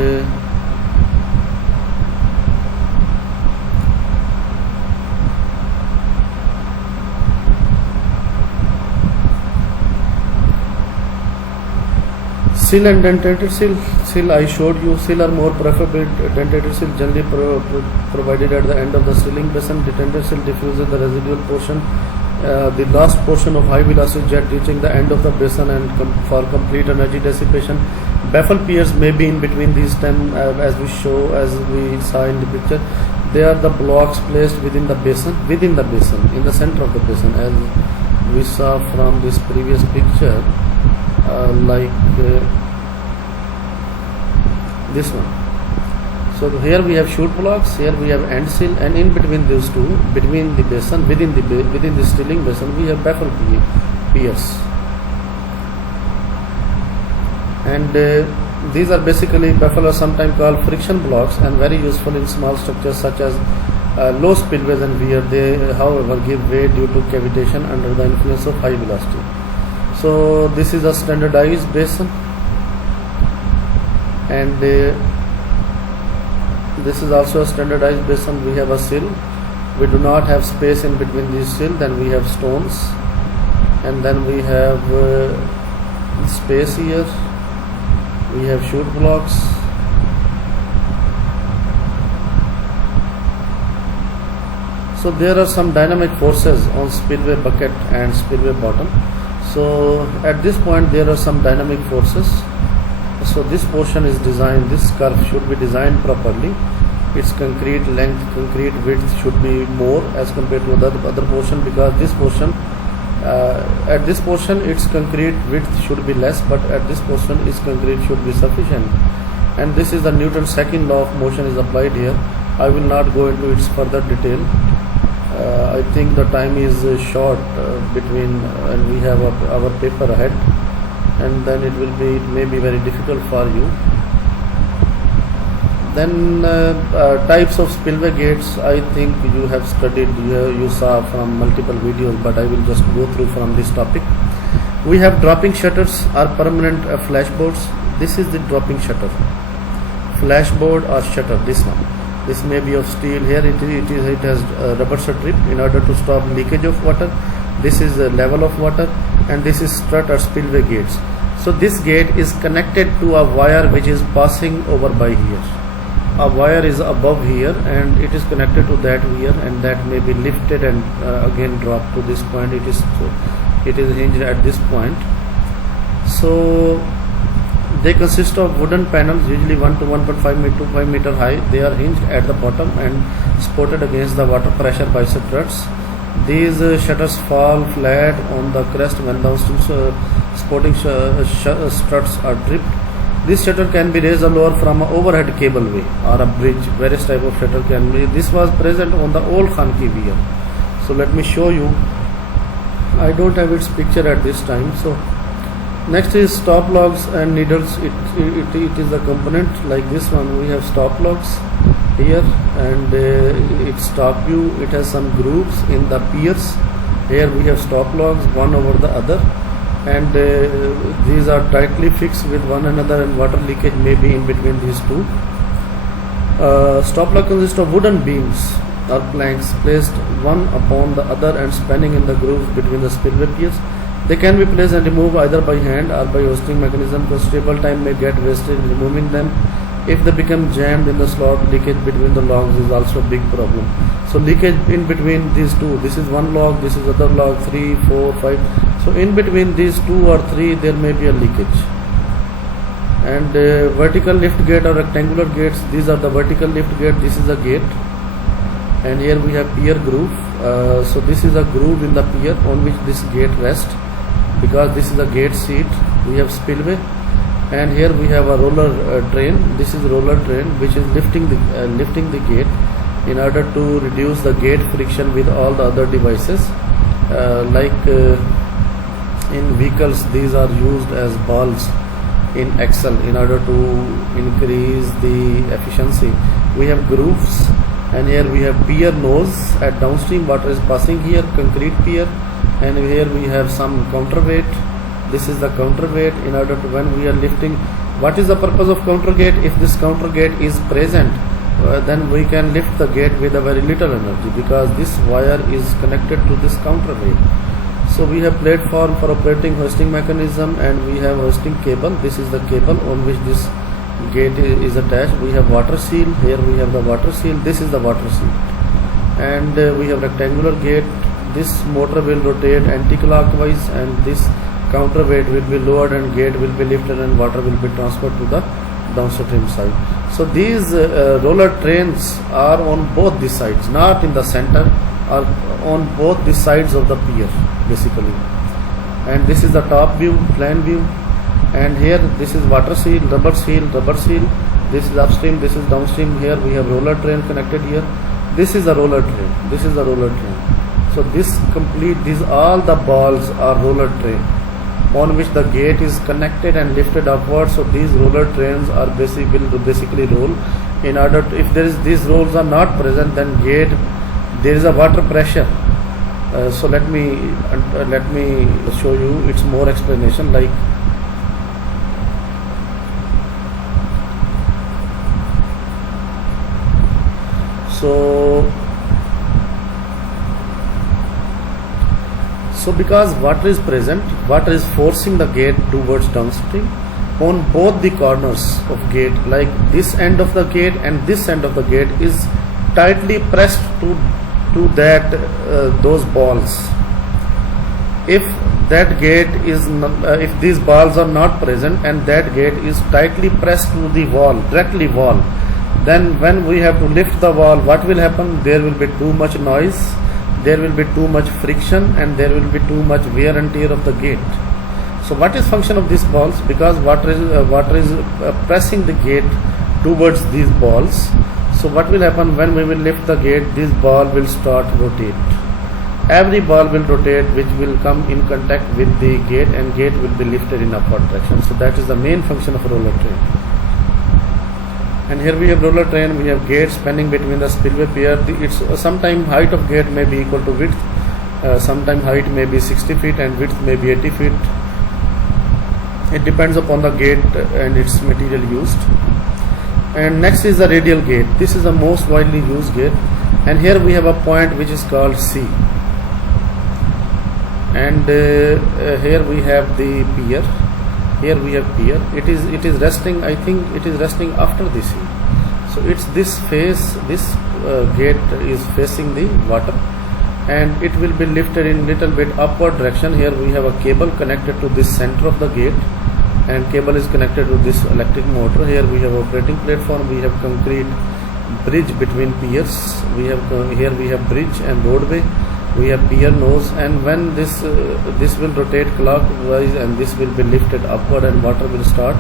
sill and dentated sill. Sill I showed you. Sill are more preferable. Dentated sill generally provided at the end of the stilling basin. Dentated sill diffuses the residual portion, the last portion of high velocity jet reaching the end of the basin and for complete energy dissipation. Baffle piers may be in between these 10, as we saw in the picture. They are the blocks placed within the basin, in the center of the basin, as we saw from this previous picture, this one. So here we have chute blocks, here we have end sill, and in between those two, between the basin, within the stilling basin, we have baffle piers. And these are basically, baffle are sometimes called friction blocks and very useful in small structures such as low spillways and weir. They, however, give way due to cavitation under the influence of high velocity. So this is a standardized basin, and this is also a standardized basin. We have a sill. We do not have space in between these sill. Then we have stones, and then we have space here. We have chute blocks. So there are some dynamic forces on spillway bucket and spillway bottom. So at this point there are some dynamic forces. So this portion is designed, this curve should be designed properly. Its concrete length, concrete width should be more as compared to the other portion, because this portion, at this portion its concrete width should be less, but at this portion its concrete should be sufficient. And this is the Newton's second law of motion is applied here. I will not go into its further detail. I think the time is short between and we have our paper ahead, and then it may be very difficult for you. Then types of spillway gates, I think you have studied, you saw from multiple videos, but I will just go through from this topic. We have dropping shutters or permanent flashboards. This is the dropping shutter, flashboard or shutter. This one, this may be of steel. Here it has rubber strip in order to stop leakage of water. This is the level of water, and this is strut or spillway gates. So this gate is connected to a wire which is passing over by here. A wire is above here and it is connected to that wire, and that may be lifted and again dropped to this point. It is hinged at this point. So they consist of wooden panels, usually 1 to 1.5 meter to 5 meter high. They are hinged at the bottom and supported against the water pressure by struts. These shutters fall flat on the crest when downstream supporting struts are tripped. This shutter can be raised or lowered from an overhead cableway or a bridge. Various type of shutter can be. This was present on the old Khanki weir. So let me show you. I don't have its picture at this time. So next is stop logs and needles. It is a component like this one. We have stop logs here, and its top view, it has some grooves in the piers. Here we have stop logs, one over the other, and these are tightly fixed with one another, and water leakage may be in between these two. Stop log consists of wooden beams or planks placed one upon the other and spanning in the grooves between the spillway piers. They can be placed and removed either by hand or by hoisting mechanism. Considerable time may get wasted in removing them. If they become jammed in the slot, leakage between the logs is also a big problem. So leakage in between these two, this is one log, this is other log, 3, 4, 5. So in between these 2 or 3 there may be a leakage. And vertical lift gate or rectangular gates, these are the vertical lift gate. This is a gate, and here we have pier groove. So this is a groove in the pier on which this gate rests, because this is a gate seat. We have spillway, and here we have a roller train. This is roller train which is lifting the gate in order to reduce the gate friction with all the other devices. In vehicles, these are used as balls in axle in order to increase the efficiency. We have grooves, and here we have pier nose. At downstream, water is passing here, concrete pier, and here we have some counterweight. This is the counterweight in order to, when we are lifting, what is the purpose of countergate? If this countergate is present, then we can lift the gate with a very little energy, because this wire is connected to this counterweight. So we have platform for operating hoisting mechanism, and we have hoisting cable. This is the cable on which this gate is attached. We have water seal. Here we have the water seal. This is the water seal, and we have rectangular gate. This motor will rotate anti-clockwise, and this counterweight will be lowered and gate will be lifted, and water will be transferred to the downstream side. So these roller trains are on both the sides, not in the center, or on both the sides of the pier basically. And this is the top view, plan view, and here this is water seal, rubber seal, rubber seal. This is upstream, this is downstream. Here we have roller train connected here. This is the roller train, this is the roller train. So these all the balls are roller train on which the gate is connected and lifted upwards. So these roller trains are will basically roll. In order to, if these rolls are not present, then gate, there is a water pressure. So let me show you its more explanation. Like, so because water is present, water is forcing the gate towards downstream on both the corners of gate. Like this end of the gate and this end of the gate is tightly pressed to that those balls. If that gate is if these balls are not present and that gate is tightly pressed to the wall, directly wall, then when we have to lift the wall, what will happen? There will be too much noise, there will be too much friction, and there will be too much wear and tear of the gate. So what is function of these balls? Because water is pressing the gate towards these balls. So what will happen when we will lift the gate? This ball will start rotate. Every ball will rotate which will come in contact with the gate, and gate will be lifted in upward direction. So that is the main function of roller train. And here we have roller train, we have gate spanning between the spillway pier. It's sometime height of gate may be equal to width, sometime height may be 60 feet and width may be 80 feet. It depends upon the gate and its material used. And next is the radial gate. This is the most widely used gate, and here we have a point which is called C, and here we have the pier. Here we have pier. It is resting. I think it is resting after the sea. So it's this face. This gate is facing the water, and it will be lifted in little bit upward direction. Here we have a cable connected to this center of the gate, and cable is connected to this electric motor. Here we have operating platform. We have concrete bridge between piers. We have here we have bridge and roadway. We have pier nose, and when this will rotate clockwise, and this will be lifted upward, and water will start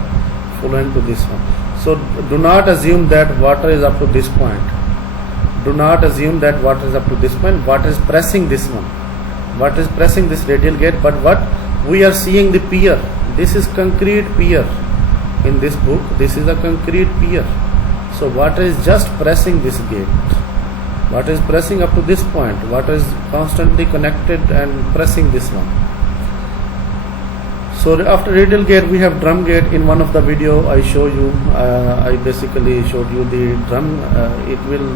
flowing to this one. So do not assume that water is up to this point. Do not assume that water is up to this point. Water is pressing this one. Water is pressing this radial gate, but what we are seeing the pier. This is concrete pier. In this book, this is a concrete pier. So water is just pressing this gate. Water is pressing up to this point. Water is constantly connected and pressing this one. So after radial gate, we have drum gate. In one of the video I show you, I basically showed you the drum. It will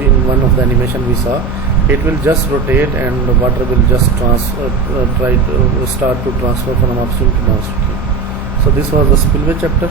in one of the animation we saw, it will just rotate, and the water will just try to start to transfer from upstream to downstream. So this was the spillway chapter.